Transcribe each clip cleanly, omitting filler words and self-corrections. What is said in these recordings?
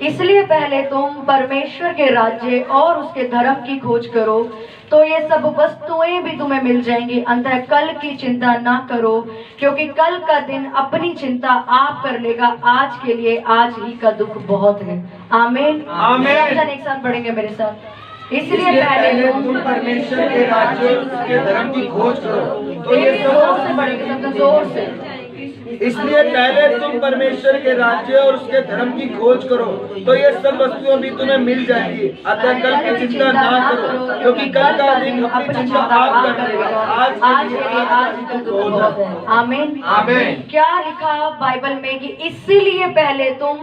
इसलिए पहले तुम परमेश्वर के राज्य और उसके धर्म की खोज करो, तो ये सब वस्तुएं भी तुम्हें मिल जाएंगी। अतः कल की चिंता ना करो, क्योंकि कल का दिन अपनी चिंता आप कर लेगा। आज के लिए आज ही का दुख बहुत है। आमीन आमीन। एक साथ पढ़ेंगे मेरे साथ। इसलिए पहले तुम परमेश्वर के राज्य और उसके धर्म की खोज करो, तो ये जोर से पढ़ेंगे, सब जोर से। इसलिए पहले तुम परमेश्वर के राज्य और उसके धर्म की खोज करो, तो ये सब वस्तुएं भी तुम्हें मिल जाएंगी। अतः कल की चिंता ना करो, क्योंकि कल का दिन अपनी चिंता आप कर लेगा। आज के लिए आज का दुख बहुत है। आमीन आमीन। क्या लिखा बाइबल में कि इसीलिए पहले तुम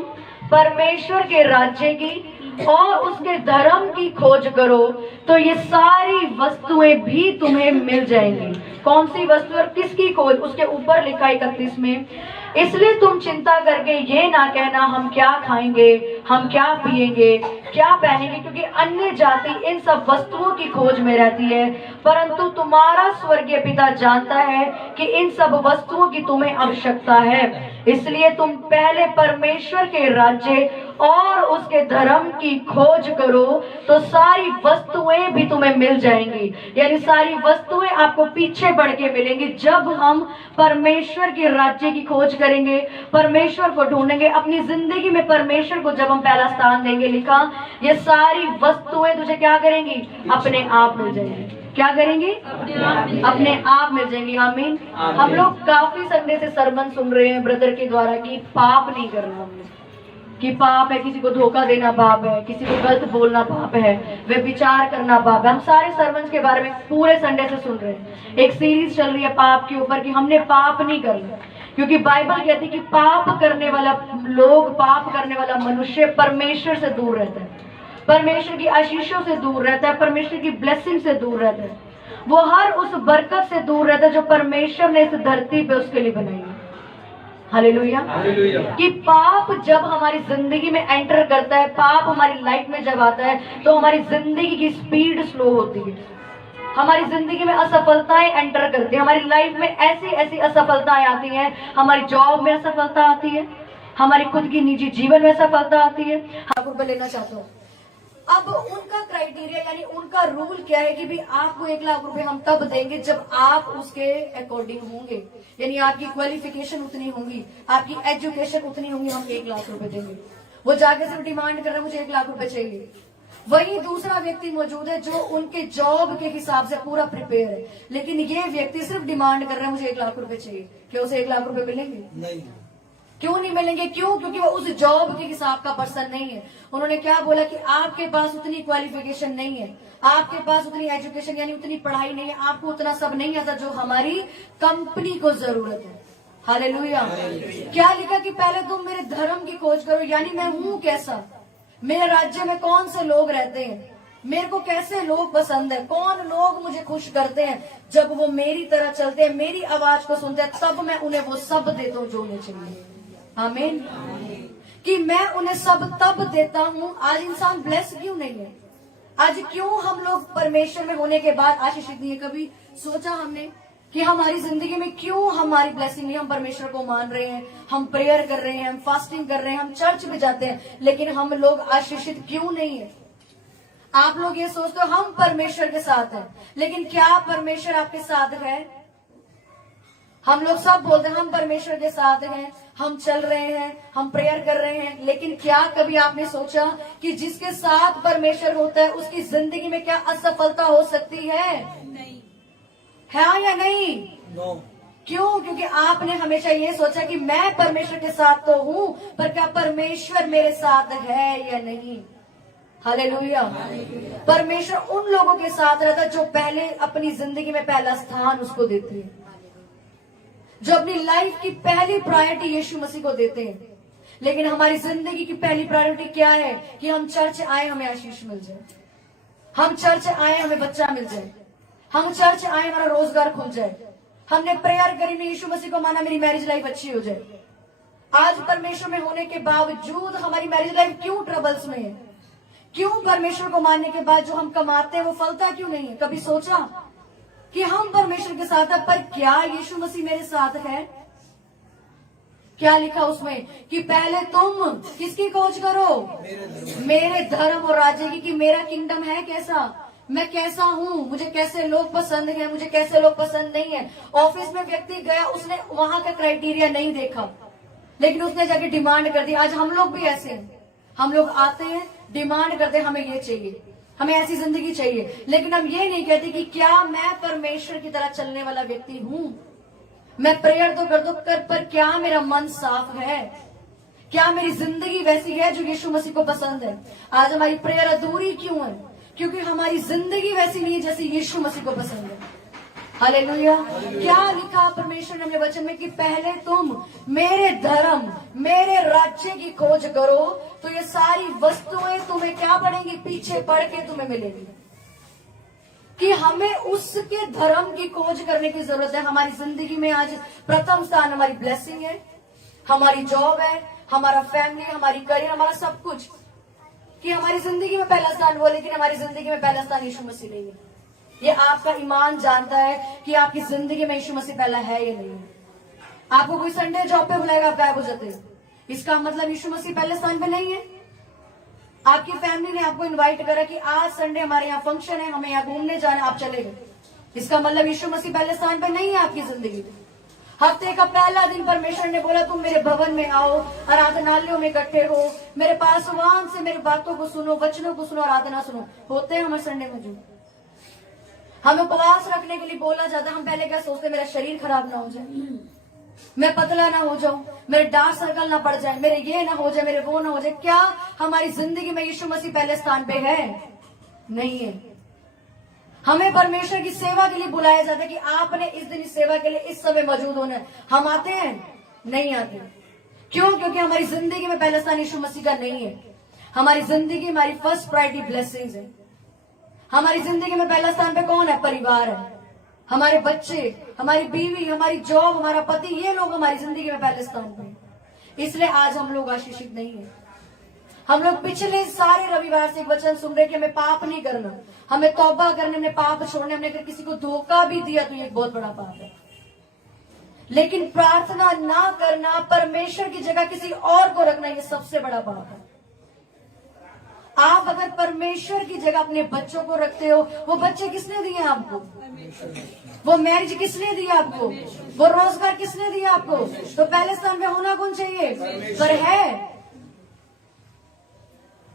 परमेश्वर के राज्य की और उसके धर्म की खोज करो, तो ये सारी वस्तुएं भी तुम्हें मिल जाएंगी। कौन सी वस्तु और किसकी खोज? उसके ऊपर लिखा 31 में, इसलिए तुम चिंता करके ये ना कहना हम क्या खाएंगे, हम क्या पिएंगे, क्या पहनेंगे, क्योंकि अन्य जाति इन सब वस्तुओं की खोज में रहती है, परंतु तुम्हारा स्वर्गीय पिता जानता है कि इन सब वस्तुओं की तुम्हें आवश्यकता है। इसलिए तुम पहले परमेश्वर के राज्य और उसके धर्म की खोज करो, तो सारी वस्तुएं भी तुम्हें मिल जाएंगी। यानी सारी वस्तुएं आपको पीछे बढ़ के मिलेंगी जब हम परमेश्वर के राज्य की खोज करेंगे, परमेश्वर को ढूंढेंगे अपनी जिंदगी में। परमेश्वर को जब हम पहला स्थान देंगे, लिखा ये सारी वस्तुएं तुझे क्या करेंगी? अपने आप मिल जाएंगी। क्या करेंगी? अपने आप मिल जाएंगी। आमीन। हम लोग काफी संडे से सरमन सुन रहे हैं ब्रदर के द्वारा कि पाप नहीं करना हमने, कि पाप है, किसी को धोखा देना पाप है, किसी को गलत बोलना पाप है, वे विचार करना पाप है। हम सारे सर्वंस के बारे में पूरे संडे से सुन रहे हैं। एक सीरीज चल रही है पाप के ऊपर कि हमने पाप नहीं करना, क्योंकि बाइबल कहती है कि पाप करने वाला लोग, पाप करने वाला मनुष्य परमेश्वर से दूर रहता है, परमेश्वर की आशीषों से दूर रहता है, परमेश्वर की ब्लेसिंग से दूर रहता है। वो हर उस बरकत से दूर रहता है जो परमेश्वर ने इस धरती पे उसके लिए बनाई है। हालेलुया। कि पाप जब हमारी जिंदगी में एंटर करता है, पाप हमारी लाइफ में जब आता है, तो हमारी जिंदगी की स्पीड स्लो होती है, हमारी जिंदगी में असफलताएं एंटर करती है, हमारी लाइफ में ऐसी ऐसी असफलताएं आती हैं, हमारी जॉब में असफलता आती है, हमारी खुद की निजी जीवन में असफलता आती है। हाँ, लेना चाहता हूँ। अब उनका क्राइटेरिया यानी उनका रूल क्या है कि भी आपको 1 लाख रुपए हम तब देंगे जब आप उसके अकॉर्डिंग होंगे, यानी आपकी क्वालिफिकेशन उतनी होंगी, आपकी एजुकेशन उतनी होंगी, हम 1 लाख रुपए देंगे। वो जाके सिर्फ डिमांड कर रहा है मुझे 1 लाख रुपए चाहिए। वही दूसरा व्यक्ति मौजूद है जो उनके जॉब के हिसाब से पूरा प्रिपेयर है, लेकिन ये व्यक्ति सिर्फ डिमांड कर रहा है मुझे 1 लाख रुपए चाहिए। क्या उसे 1 लाख रुपए मिलेंगे? नहीं। क्यों नहीं मिलेंगे? क्यों? क्योंकि वो उस जॉब के हिसाब का पर्सन नहीं है। उन्होंने क्या बोला कि आपके पास उतनी क्वालिफिकेशन नहीं है, आपके पास उतनी एजुकेशन यानी उतनी पढ़ाई नहीं है, आपको उतना सब नहीं आता जो हमारी कंपनी को जरूरत है। हालेलुया। क्या लिखा कि पहले तुम मेरे धर्म की खोज करो, यानी मैं हूं कैसा, मेरे राज्य में कौन से लोग रहते हैं, मेरे को कैसे लोग पसंद है, कौन लोग मुझे खुश करते हैं। जब वो मेरी तरह चलते हैं, मेरी आवाज को सुनते हैं, तब मैं उन्हें वो सब देता हूँ जो उन्हें चाहिए। आमीन। कि मैं उन्हें सब तब देता हूं। आज इंसान ब्लेस क्यों नहीं है? आज क्यों हम लोग परमेश्वर में होने के बाद आशीषित नहीं है? कभी सोचा हमने कि हमारी जिंदगी में क्यों हमारी ब्लेसिंग नहीं? हम परमेश्वर को मान रहे हैं, हम प्रेयर कर रहे हैं, हम फास्टिंग कर रहे हैं, हम चर्च में जाते हैं, लेकिन हम लोग आशीषित क्यों नहीं है? आप लोग ये सोचते हो हम परमेश्वर के साथ हैं, लेकिन क्या परमेश्वर आपके साथ है? हम लोग सब बोलते हैं हम परमेश्वर के साथ हैं, हम चल रहे हैं, हम प्रेयर कर रहे हैं, लेकिन क्या कभी आपने सोचा कि जिसके साथ परमेश्वर होता है उसकी जिंदगी में क्या असफलता हो सकती है? नहीं है या नहीं? नो। क्यों? क्योंकि आपने हमेशा ये सोचा कि मैं परमेश्वर के साथ तो हूं, पर क्या परमेश्वर मेरे साथ है या नहीं? हालेलुया। परमेश्वर उन लोगों के साथ रहता जो पहले अपनी जिंदगी में पहला स्थान उसको देते हैं, जो अपनी लाइफ की पहली प्रायोरिटी यीशु मसीह को देते हैं। लेकिन हमारी जिंदगी की पहली प्रायोरिटी क्या है? कि हम चर्च आए हमें आशीष मिल जाए, हम चर्च आए हमें बच्चा मिल जाए, हम चर्च आए हमारा रोजगार खुल जाए, हमने प्रेयर करी में यीशु मसीह को माना मेरी मैरिज लाइफ अच्छी हो जाए। आज परमेश्वर में होने के बावजूद हमारी मैरिज लाइफ क्यों ट्रबल्स में है? क्यों परमेश्वर को मानने के बाद जो हम कमाते हैं वो फलता क्यों नहीं है? कभी सोचा कि हम परमेश्वर के साथ है, पर क्या यीशु मसीह मेरे साथ है? क्या लिखा उसमें कि पहले तुम किसकी खोज करो, मेरे धर्म और राज्य की, कि मेरा किंगडम है कैसा, मैं कैसा हूँ, मुझे कैसे लोग पसंद हैं, मुझे कैसे लोग पसंद नहीं है। ऑफिस में व्यक्ति गया, उसने वहां का क्राइटेरिया नहीं देखा, लेकिन उसने जाके डिमांड कर दी। आज हम लोग भी ऐसे हैं, हम लोग आते हैं, डिमांड करते हैं, हमें ये चाहिए, हमें ऐसी जिंदगी चाहिए, लेकिन हम ये नहीं कहते कि क्या मैं परमेश्वर की तरह चलने वाला व्यक्ति हूँ। मैं प्रेयर तो कर दो पर क्या मेरा मन साफ है, क्या मेरी जिंदगी वैसी है जो यीशु मसीह को पसंद है। आज हमारी प्रेयर अधूरी क्यों है, क्योंकि हमारी जिंदगी वैसी नहीं है जैसे यीशु मसीह को पसंद है। हालेलुया। क्या लिखा परमेश्वर ने अपने वचन में कि पहले तुम मेरे धर्म, मेरे राज्य की खोज करो, तो ये सारी वस्तुएं तुम्हें क्या पड़ेंगी, पीछे पड़ के तुम्हें मिलेंगी। कि हमें उसके धर्म की खोज करने की जरूरत है। हमारी जिंदगी में आज प्रथम स्थान हमारी ब्लेसिंग है, हमारी जॉब है, हमारा फैमिली, हमारी करियर, हमारा सब कुछ, कि हमारी जिंदगी में पहला स्थान वो, लेकिन हमारी जिंदगी में पहला स्थान यीशु मसीह नहीं है। ये आपका ईमान जानता है कि आपकी जिंदगी में यीशु मसीह पहला है या नहीं है। आपको कोई संडे जॉब पे बुलाएगा, आप गायब हो जाते हैं, इसका मतलब यीशु मसीह पहले स्थान पे नहीं है। आपकी फैमिली ने आपको इनवाइट करा कि आज संडे हमारे यहाँ फंक्शन है, हमें यहाँ घूमने जाना है, आप चले गए, इसका मतलब यीशु मसीह पहले स्थान पे नहीं है आपकी जिंदगी में। हफ्ते का पहला दिन परमेश्वर ने बोला तुम मेरे भवन में आओ, आराधनालयों में इकट्ठे हो, मेरे पास वहां से मेरी बातों को सुनो, वचनों को सुनो, आराधना सुनो। होते हैं हमारे संडे में जो हमें उपवास रखने के लिए बोला जाता है, हम पहले क्या सोचते हैं, मेरा शरीर खराब ना हो जाए, मैं पतला ना हो जाऊं, मेरे डार्क सर्कल ना पड़ जाए, मेरे ये ना हो जाए, मेरे वो ना हो जाए। क्या हमारी जिंदगी में यीशु मसीह पहले स्थान पे है? नहीं है। हमें परमेश्वर की सेवा के लिए बुलाया जाता है कि आपने इस दिन इस सेवा के लिए इस समय मौजूद होना है। हम आते हैं? नहीं आते। क्यों? क्योंकि हमारी जिंदगी में पहला स्थान यीशु मसीह का नहीं है। हमारी जिंदगी, हमारी फर्स्ट प्रायोरिटी ब्लेसिंग्स है। हमारी जिंदगी में पहला स्थान पे कौन है? परिवार है, हमारे बच्चे, हमारी बीवी, हमारी जॉब, हमारा पति, ये लोग हमारी जिंदगी में पहले स्थान पे। इसलिए आज हम लोग आशीषित नहीं है। हम लोग पिछले सारे रविवार से एक वचन सुन रहे कि हमें पाप नहीं करना, हमें तौबा करने, हमने पाप छोड़ने। हमने अगर किसी को धोखा भी दिया तो ये एक बहुत बड़ा पाप है। लेकिन प्रार्थना ना करना, परमेश्वर की जगह किसी और को रखना, ये सबसे बड़ा पाप है। आप अगर परमेश्वर की जगह अपने बच्चों को रखते हो, वो बच्चे किसने दिए आपको? वो मैरिज किसने दिया आपको? वो रोजगार किसने दिया आपको? तो पहले स्थान पे होना कौन चाहिए? पर है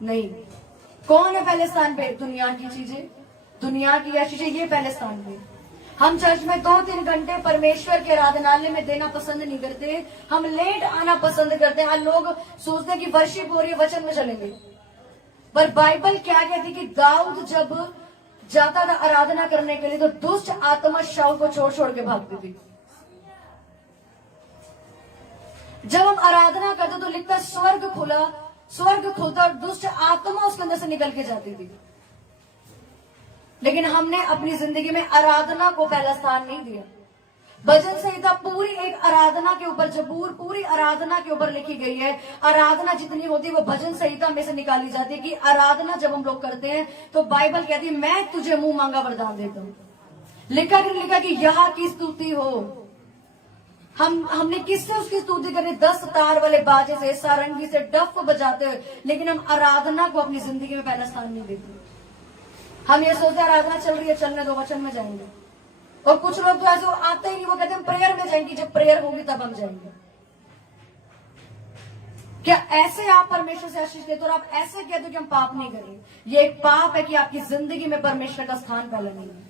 नहीं। कौन है पहले स्थान पे? दुनिया की चीजें, दुनिया की चीजें, ये पहले स्थान पे। हम चर्च में 2-3 घंटे परमेश्वर के आराधनालय में देना पसंद नहीं करते, हम लेट आना पसंद करते हैं। लोग सोचते हैं कि वर्शिप हो रही है, वचन में चलेंगे। पर बाइबल क्या कहती कि दाऊद जब जाता था आराधना करने के लिए तो दुष्ट आत्मा शाऊल को छोड़ छोड़ के भागती थी। जब हम आराधना करते तो लिखता स्वर्ग खुलता और दुष्ट आत्मा उसके अंदर से निकल के जाती थी। लेकिन हमने अपनी जिंदगी में आराधना को पहला स्थान नहीं दिया। भजन संहिता पूरी एक आराधना के ऊपर, जबूर पूरी आराधना के ऊपर लिखी गई है। आराधना जितनी होती है वो भजन संहिता में से निकाली जाती है कि आराधना जब हम लोग करते हैं तो बाइबल कहती है मैं तुझे मुंह मांगा वरदान देता हूं। लिखा कि यहाँ की स्तुति हो। हमने किससे उसकी स्तुति करनी? 10 तार वाले बाजे से, सारंगी से, डफ बजाते हुए। लेकिन हम आराधना को अपनी जिंदगी में पहला स्थान नहीं देते। हम ये सोचते आराधना चल रही है, चलने दो, वचन में जाएंगे। और कुछ लोग तो ऐसे आते ही नहीं, वो कहते हैं प्रेयर में जाएंगे, जब प्रेयर होगी तब हम जाएंगे। क्या ऐसे आप परमेश्वर से आशीष देते हो और आप ऐसे कहते हो कि हम पाप नहीं करेंगे? ये एक पाप है कि आपकी जिंदगी में परमेश्वर का स्थान पहला नहीं है।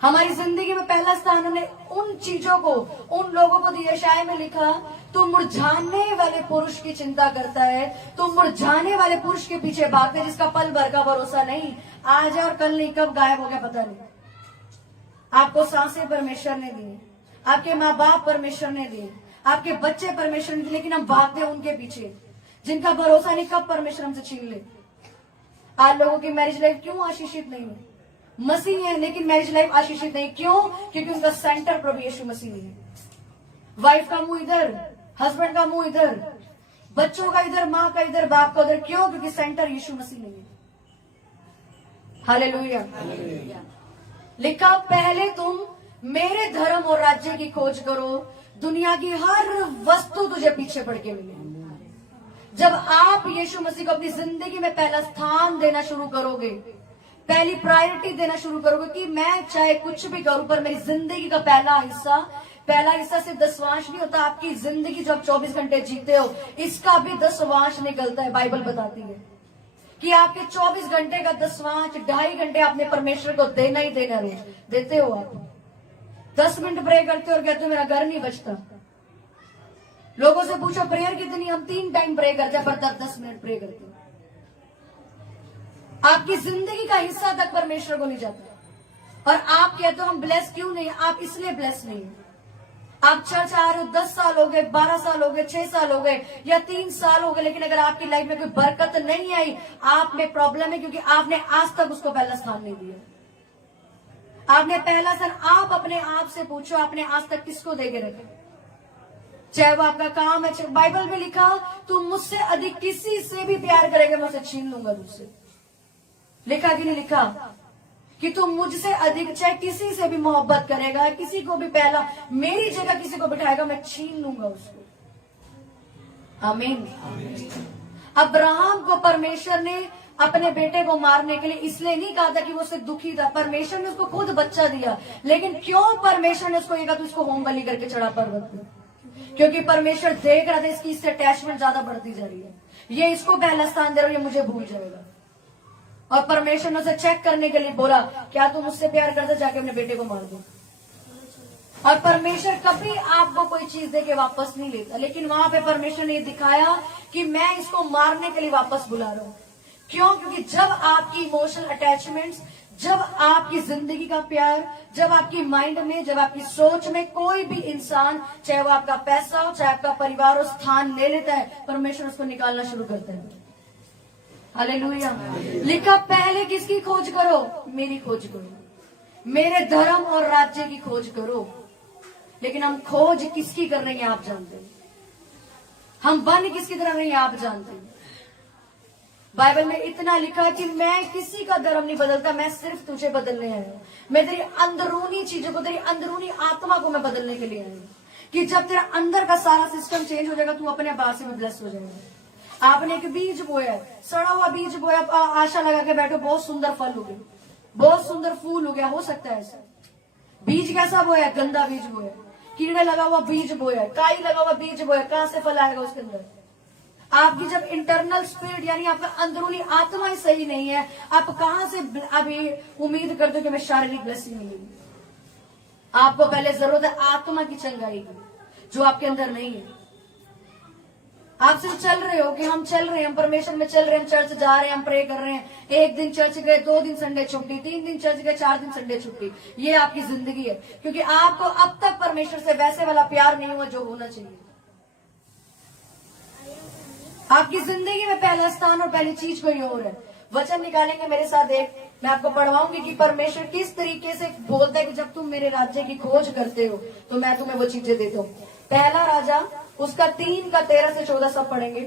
हमारी जिंदगी में पहला स्थान हमने उन चीजों को, उन लोगों को दिया। शायद में लिखा तुम मुरझाने वाले पुरुष की चिंता करता है, तुम मुरझाने वाले पुरुष के पीछे भागते जिसका पल भर का भरोसा नहीं, आज और कल नहीं, कब गायब हो गया पता नहीं। आपको सांसें परमेश्वर ने दी, आपके माँ बाप परमेश्वर ने दिए, आपके बच्चे परमेश्वर ने दिए, लेकिन हम भागते हैं उनके पीछे जिनका भरोसा नहीं, कब परमेश्वर हमसे छीन ले। आज लोगों की मैरिज लाइफ क्यों आशीषित नहीं है? मसीह है लेकिन मैरिज लाइफ आशीषित नहीं। क्यों? क्योंकि उनका सेंटर प्रभु यीशु मसीह नहीं है। वाइफ का मुंह इधर, हस्बैंड का मुंह इधर, बच्चों का इधर, माँ का इधर, बाप का उधर। क्यों? क्योंकि सेंटर यीशु मसीह नहीं है। हालेलुया। लिखा पहले तुम मेरे धर्म और राज्य की खोज करो, दुनिया की हर वस्तु तुझे पीछे पड़ के मिलेगी। जब आप यीशु मसीह को अपनी जिंदगी में पहला स्थान देना शुरू करोगे, पहली प्रायोरिटी देना शुरू करोगे कि मैं चाहे कुछ भी करूं पर मेरी जिंदगी का पहला हिस्सा सिर्फ 10वांश नहीं होता। आपकी जिंदगी जो आप 24 घंटे जीते हो, इसका भी 10वांश निकलता है। बाइबल बताती है कि आपके 24 घंटे का 10वांश 2.5 घंटे आपने परमेश्वर को देना ही देना रोज। देते हो आप? 10 मिनट प्रे करते हो और कहते हो मेरा घर नहीं बचता। लोगों से पूछो प्रेयर कितनी, हम 3 टाइम प्रे करते हैं पर 10 मिनट प्रे करते हैं। आपकी जिंदगी का हिस्सा तक परमेश्वर को नहीं जाता और आप कहते हो हम ब्लेस क्यों नहीं? आप इसलिए ब्लेस नहीं है। आप चर्च आ रहे हो, 10 साल हो गए, 12 साल हो गए, 6 साल हो गए या 3 साल हो गए, लेकिन अगर आपकी लाइफ में कोई बरकत नहीं आई, आप में प्रॉब्लम है क्योंकि आपने आज तक उसको पहला स्थान नहीं दिया। आपने पहला स्थान, आप अपने आप से पूछो आपने आज तक किसको दे के रखे? चाहे वो आपका काम है। बाइबल में लिखा तुम मुझसे अधिक किसी से भी प्यार करेगा मैं उसे छीन लूंगा तुझसे। लिखा कि नहीं लिखा कि तुम मुझसे अधिक चाहे किसी से भी मोहब्बत करेगा, किसी को भी पहला मेरी जगह किसी को बिठाएगा, मैं छीन लूंगा उसको। आमीन। अब्राहम को परमेश्वर ने अपने बेटे को मारने के लिए इसलिए नहीं कहा था कि वो उससे दुखी था। परमेश्वर ने उसको खुद बच्चा दिया, लेकिन क्यों परमेश्वर ने उसको ये कहा तू इसको होम बलि करके चढ़ा पर्वत में? क्योंकि परमेश्वर देख रहा था इसकी इससे अटैचमेंट ज्यादा बढ़ती जा रही है, ये इसको पहला स्थान दे रहा है, ये मुझे भूल जाएगा। और परमेश्वर ने उसे चेक करने के लिए बोला क्या तुम मुझसे प्यार करते, जाके अपने बेटे को मार दो। और परमेश्वर कभी आपको कोई चीज देके वापस नहीं लेता, लेकिन वहां पे परमेश्वर ने ये दिखाया कि मैं इसको मारने के लिए वापस बुला रहा हूं। क्यों? क्योंकि जब आपकी इमोशनल अटैचमेंट्स, जब आपकी जिंदगी का प्यार, जब आपकी माइंड में, जब आपकी सोच में कोई भी इंसान, चाहे वो आपका पैसा हो, चाहे आपका परिवार हो, स्थान ले लेता है, परमेश्वर उसको निकालना शुरू करता है। हालेलुया। लिखा पहले किसकी खोज करो? मेरी खोज करो, मेरे धर्म और राज्य की खोज करो। लेकिन हम खोज किसकी कर रहे हैं आप जानते हैं? हम बन किसकी तरह रहे हैं आप जानते हैं? बाइबल में इतना लिखा कि मैं किसी का धर्म नहीं बदलता, मैं सिर्फ तुझे बदलने आया हूं। मैं तेरी अंदरूनी चीजों को, तेरी अंदरूनी आत्मा को मैं बदलने के लिए आया हूं कि जब तेरा अंदर का सारा सिस्टम चेंज हो जाएगा, तू अपने बाहर से भी ब्लेस हो जाएगा। आपने एक बीज बोया, सड़ा हुआ बीज बोया, आशा लगा के बैठो बहुत सुंदर फल हो गया, बहुत सुंदर फूल हो गया, हो सकता है ऐसा। बीज कैसा बोया? गंदा बीज बोया, कीड़े लगा हुआ बीज बोया, काई लगा हुआ बीज बोया, कहां से फल आएगा उसके अंदर? आपकी जब इंटरनल स्पिरिट यानी आपका अंदरूनी आत्मा ही सही नहीं है, आप कहां से अभी उम्मीद करते हो कि मैं शारीरिक ब्लेसिंग मिलेगी? आपको पहले जरूरत है आत्मा की चंगाई की, जो आपके अंदर नहीं है। आप सिर्फ चल रहे हो कि हम चल रहे हैं, हम परमेश्वर में चल रहे हैं, हम चर्च जा रहे हैं, हम प्रे कर रहे हैं। 1 दिन चर्च गए, 2 दिन संडे छुट्टी, 3 दिन चर्च गए, 4 दिन संडे छुट्टी। ये आपकी जिंदगी है, क्योंकि आपको अब तक परमेश्वर से वैसे वाला प्यार नहीं हुआ जो होना चाहिए। आपकी जिंदगी में पहला स्थान और पहली चीज कोई और है। वचन निकालेंगे मेरे साथ, एक मैं आपको पढ़वाऊंगी कि परमेश्वर किस तरीके से बोलता है कि जब तुम मेरे राज्य की खोज करते हो तो मैं तुम्हें वो चीजें देता हूं। पहला राजा उसका 3 का 13 से 14 सब पढ़ेंगे।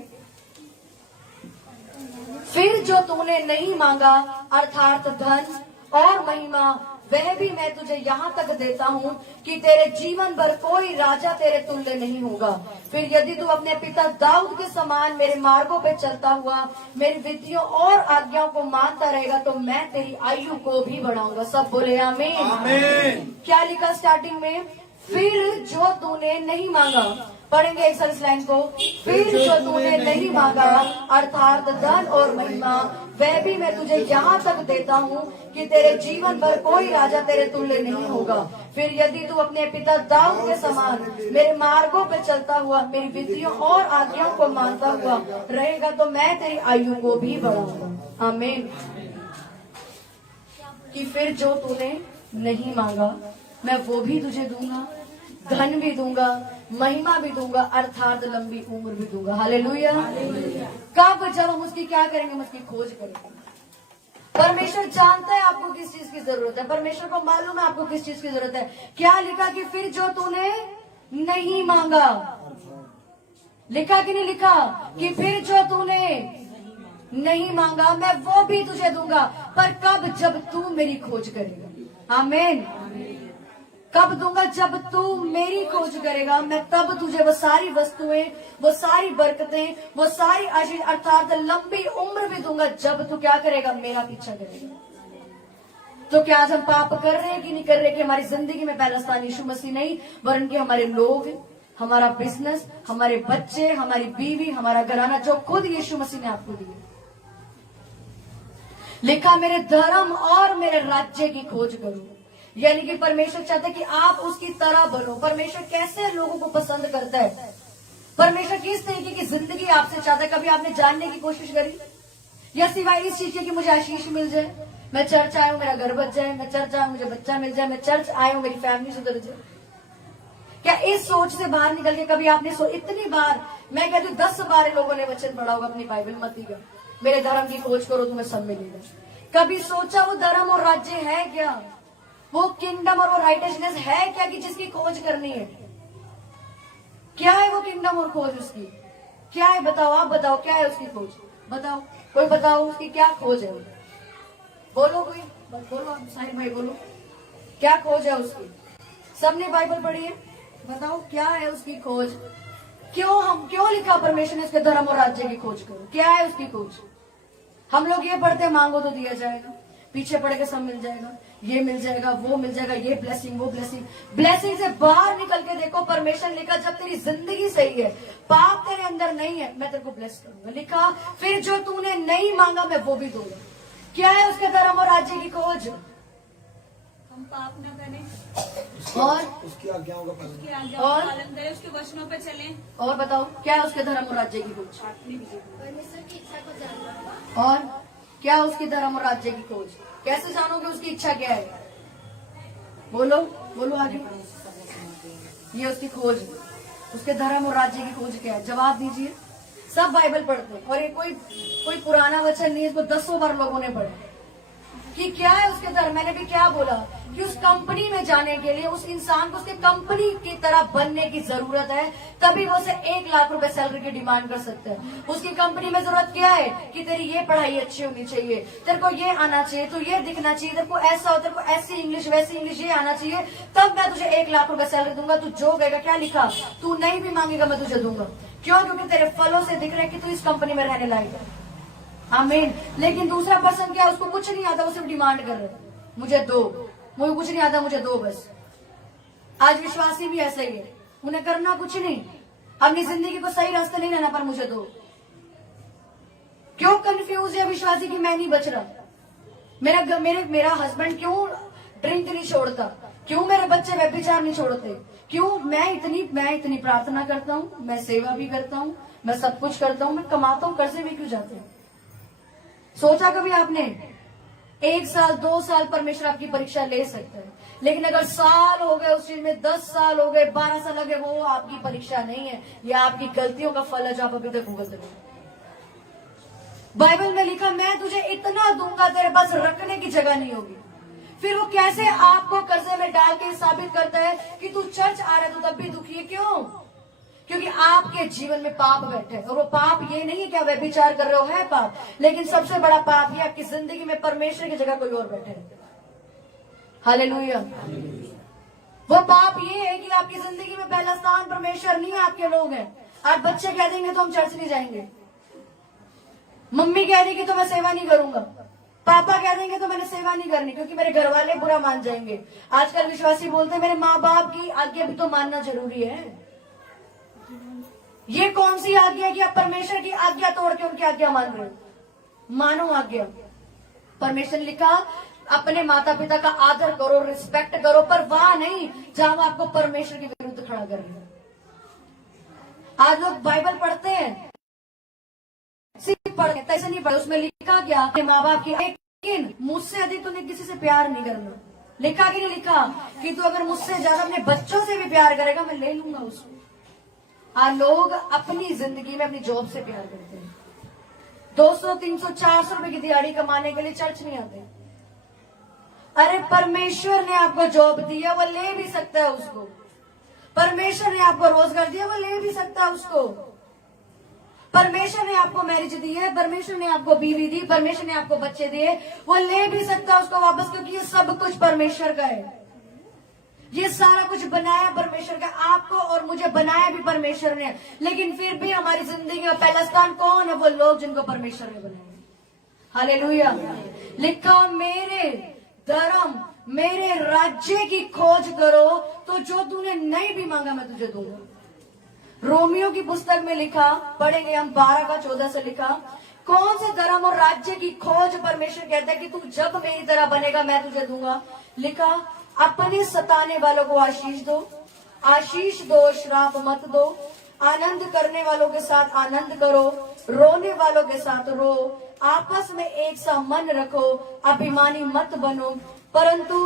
फिर जो तूने नहीं मांगा अर्थात धन और महिमा, वह भी मैं तुझे यहाँ तक देता हूँ कि तेरे जीवन भर कोई राजा तेरे तुल्य नहीं होगा। फिर यदि तू अपने पिता दाऊद के समान मेरे मार्गों पे चलता हुआ मेरी विधियों और आज्ञाओं को मानता रहेगा तो मैं तेरी आयु को भी बढ़ाऊंगा। सब बोले आमीन। आमीन। क्या लिखा स्टार्टिंग में? फिर जो तूने नहीं मांगा, पढ़ेंगे एक साल इस लाइन को। फिर जो तूने नहीं मांगा अर्थात धन और महिमा, वह भी मैं तुझे यहाँ तक देता हूँ कि तेरे जीवन भर कोई राजा तेरे तुल्य नहीं होगा। फिर यदि तू अपने पिता दाऊद के समान मेरे मार्गों पे चलता हुआ मेरी विधियों और आज्ञाओं को मानता हुआ रहेगा तो मैं तेरी आयु को भी बढ़ाऊंगा। आमीन। कि फिर जो तूने नहीं मांगा मैं वो भी तुझे दूंगा, धन भी दूंगा, महिमा भी दूंगा, अर्थात लंबी उम्र भी दूंगा। हालेलुया। कब? जब हम उसकी क्या करेंगे? हम उसकी खोज करेंगे। परमेश्वर जानता है आपको किस चीज की जरूरत है, परमेश्वर को मालूम है आपको किस चीज की जरूरत है। क्या लिखा कि फिर जो तूने नहीं मांगा? लिखा कि नहीं लिखा कि फिर जो तूने नहीं मांगा मैं वो भी तुझे दूंगा, पर कब? जब तू मेरी खोज करेगा। आमीन। कब दूंगा? जब तू मेरी खोज करेगा, मैं तब तुझे वो सारी वस्तुएं, वो सारी बरकतें, वो सारी आशीष अर्थात लंबी उम्र भी दूंगा, जब तू क्या करेगा? मेरा पीछा करेगा। तो क्या आज हम पाप कर रहे हैं कि नहीं कर रहे कि हमारी जिंदगी में पहला स्थान यीशु मसीह नहीं, वरन कि हमारे लोग, हमारा बिजनेस, हमारे बच्चे, हमारी बीवी, हमारा घराना, जो खुद यीशु मसीह ने आपको दिए। लिखा मेरे धर्म और मेरे राज्य की खोज करो, यानी कि परमेश्वर चाहता है कि आप उसकी तरह बनो। परमेश्वर कैसे लोगों को पसंद करता है? परमेश्वर किस तरीके की जिंदगी आपसे चाहता है? कभी आपने जानने की कोशिश करी? या सिवाय इस चीज के कि मुझे आशीष मिल जाए, मैं चर्च आया हूं मेरा घर बच जाए, मैं चर्च आया हूं मुझे बच्चा मिल जाए, मैं चर्च आया हूं मेरी फैमिली सुधर जाए, क्या इस सोच से बाहर निकल के कभी आपने इतनी बार, मैं कहती हूँ 10 बार लोगों ने वचन पढ़ा होगा अपनी बाइबल मती का, मेरे धर्म की खोज करो तुम्हें सब मिलेगा। कभी सोचा वो धर्म और राज्य है क्या? वो किंगडम और वो राइटियसनेस है क्या कि जिसकी खोज करनी है? क्या है वो किंगडम और खोज उसकी? क्या है? बताओ, आप बताओ, क्या है उसकी खोज? बताओ, कोई बताओ उसकी क्या खोज है? बोलो कोई, बोलो आप साहिब भाई, बोलो क्या खोज है उसकी? सबने बाइबल पढ़ी है, बताओ क्या है उसकी खोज? क्यों लिखा परमेश्वर ने उसके धर्म और राज्य की खोज करो? क्या है उसकी खोज? हम लोग ये पढ़ते हैं मांगो तो दिया जाएगा, पीछे पड़ के सब मिल जाएगा, ये मिल जाएगा, वो मिल जाएगा, ये ब्लेसिंग, वो ब्लेसिंग। ब्लेसिंग से बाहर निकल के देखो, परमेश्वर लिखा जब तेरी जिंदगी सही है, पाप तेरे अंदर नहीं है, मैं तेरे को ब्लेस करूंगा। लिखा फिर जो तूने नहीं मांगा मैं वो भी दूंगा। क्या है उसके धर्म और राज्य की खोज? हम पाप न करें और उसकी आज्ञाओं का पालन, उसकी आज्ञाओं का और? पालन करें, उसके वचनों पे चलें। और बताओ क्या है उसके धर्म और राज्य की खोज? परमेश्वर की इच्छा को जानना। और क्या है उसकी धर्म और राज्य की खोज? कैसे जानोगे उसकी इच्छा क्या है? बोलो, बोलो आगे। ये उसकी खोज है। उसके धर्म और राज्य की खोज क्या है? जवाब दीजिए। सब बाइबल पढ़ते हैं और ये कोई पुराना वचन नहीं है, इसको 10 बार लोगों ने पढ़ा कि क्या है उसके धर्म। मैंने भी क्या बोला कि उस कंपनी में जाने के लिए उस इंसान को उसके कंपनी की तरह बनने की जरूरत है, तभी वो उसे 1 लाख रुपए सैलरी की डिमांड कर सकते हैं। उसकी कंपनी में जरूरत क्या है कि तेरी ये पढ़ाई अच्छी होनी चाहिए, तेरे को ये आना चाहिए, तू ये दिखना चाहिए, तेरे को ऐसा हो, तेरे को ऐसी इंग्लिश वैसी इंग्लिश ये आना चाहिए, तब मैं तुझे 1 लाख रुपए सैलरी दूंगा। तू जो कहेगा, क्या लिखा, तू नहीं भी मांगेगा मैं तुझे दूंगा। क्यों? क्योंकि तेरे फलों से दिख रहा है कि तू इस कंपनी में रहने लायक है। आमीन। लेकिन दूसरा पर्सन क्या, उसको कुछ नहीं आता, वो सिर्फ डिमांड कर रहा है, मुझे दो, मुझे कुछ नहीं आता, मुझे दो बस। आज विश्वासी भी ऐसा ही है, उन्हें करना कुछ नहीं, अपनी जिंदगी को सही रास्ते नहीं लेना, पर मुझे दो। क्यों कंफ्यूज है विश्वासी की मैं नहीं बच रहा? मेरा हस्बैंड क्यों ड्रिंक नहीं छोड़ता? क्यों मेरे बच्चे व्यभिचार नहीं छोड़ते? क्यों मैं इतनी प्रार्थना करता हूँ, मैं सेवा भी करता हूँ, मैं सब कुछ करता हूँ, मैं कमाता हूँ, कर्जे भी क्यों जाते हैं? सोचा कभी आपने? 1 साल 2 साल परमेश्वर आपकी परीक्षा ले सकता है, लेकिन अगर साल हो गए उस चीज में, 10 साल हो गए, 12 साल लगे, वो आपकी परीक्षा नहीं है, यह आपकी गलतियों का फल है जो आप अभी तक भुगत रहे हो। बाइबल में लिखा मैं तुझे इतना दूंगा, तेरे पास रखने की जगह नहीं होगी। फिर वो कैसे आपको कर्जे में डाल के साबित करता है कि तू चर्च आ रहा है तो तब भी दुखी है? क्यों? क्योंकि आपके जीवन में पाप बैठे, और वो पाप ये नहीं है कि आप व्यभिचार कर रहे हो, है पाप, लेकिन सबसे बड़ा पाप ये आपकी जिंदगी में परमेश्वर की जगह कोई और बैठे है। हालेलुया। वो पाप ये है कि आपकी जिंदगी में पहला स्थान परमेश्वर नहीं है, आपके लोग हैं। आज बच्चे कह देंगे तो हम चर्च नहीं जाएंगे, मम्मी कह देगी तो मैं सेवा नहीं करूंगा, पापा कह देंगे तो मैंने सेवा नहीं करनी क्योंकि मेरे घर वाले बुरा मान जाएंगे। आजकल विश्वासी बोलते हैं मेरे माँ बाप की आज्ञा भी तो मानना जरूरी है। ये कौन सी आज्ञा है कि आप परमेश्वर की आज्ञा तोड़ के उनकी आज्ञा मान रहे हो? मानो आज्ञा। परमेश्वर ने लिखा अपने माता पिता का आदर करो, रिस्पेक्ट करो, पर वहां नहीं जहां वो आपको परमेश्वर के विरुद्ध खड़ा कर रहे हैं। आज लोग बाइबल पढ़ते हैं, सिर्फ पढ़ते हैं, ऐसे नहीं पढ़ते। उसमें लिखा क्या, अपने माँ बाप की, लेकिन मुझसे अधिक तूने किसी से प्यार नहीं करना। लिखा कि नहीं लिखा कि तू अगर मुझसे ज्यादा अपने बच्चों से भी प्यार करेगा मैं ले लूंगा उसको। आज लोग अपनी जिंदगी में अपनी जॉब से प्यार करते हैं, 200, 300, 400 रुपए की दिहाड़ी कमाने के लिए चर्च नहीं आते। अरे परमेश्वर ने आपको जॉब दिया, वो ले भी सकता है उसको। परमेश्वर ने आपको रोजगार दिया, वो ले भी सकता है उसको। परमेश्वर ने आपको मैरिज दी है, परमेश्वर ने आपको बीवी दी, परमेश्वर ने आपको बच्चे दिए, वो ले भी सकता है उसको वापस, क्योंकि ये सब कुछ परमेश्वर का है। ये सारा कुछ बनाया परमेश्वर का, आपको और मुझे बनाया भी परमेश्वर ने, लेकिन फिर भी हमारी जिंदगी में पहला स्थान कौन है? वो लोग जिनको परमेश्वर ने बनाया। हालेलुया। लिखा मेरे धर्म मेरे राज्य की खोज करो तो जो तूने नहीं भी मांगा मैं तुझे दूंगा। रोमियो की पुस्तक में लिखा, पढ़ेंगे हम 12:14 से लिखा, कौन से धर्म और राज्य की खोज परमेश्वर कहता है कि तू जब मेरी तरह बनेगा मैं तुझे दूंगा। लिखा, अपने सताने वालों को आशीष दो, आशीष दो, श्राप मत दो, आनंद करने वालों के साथ आनंद करो, रोने वालों के साथ रो, आपस में एक सा मन रखो, अभिमानी मत बनो, परंतु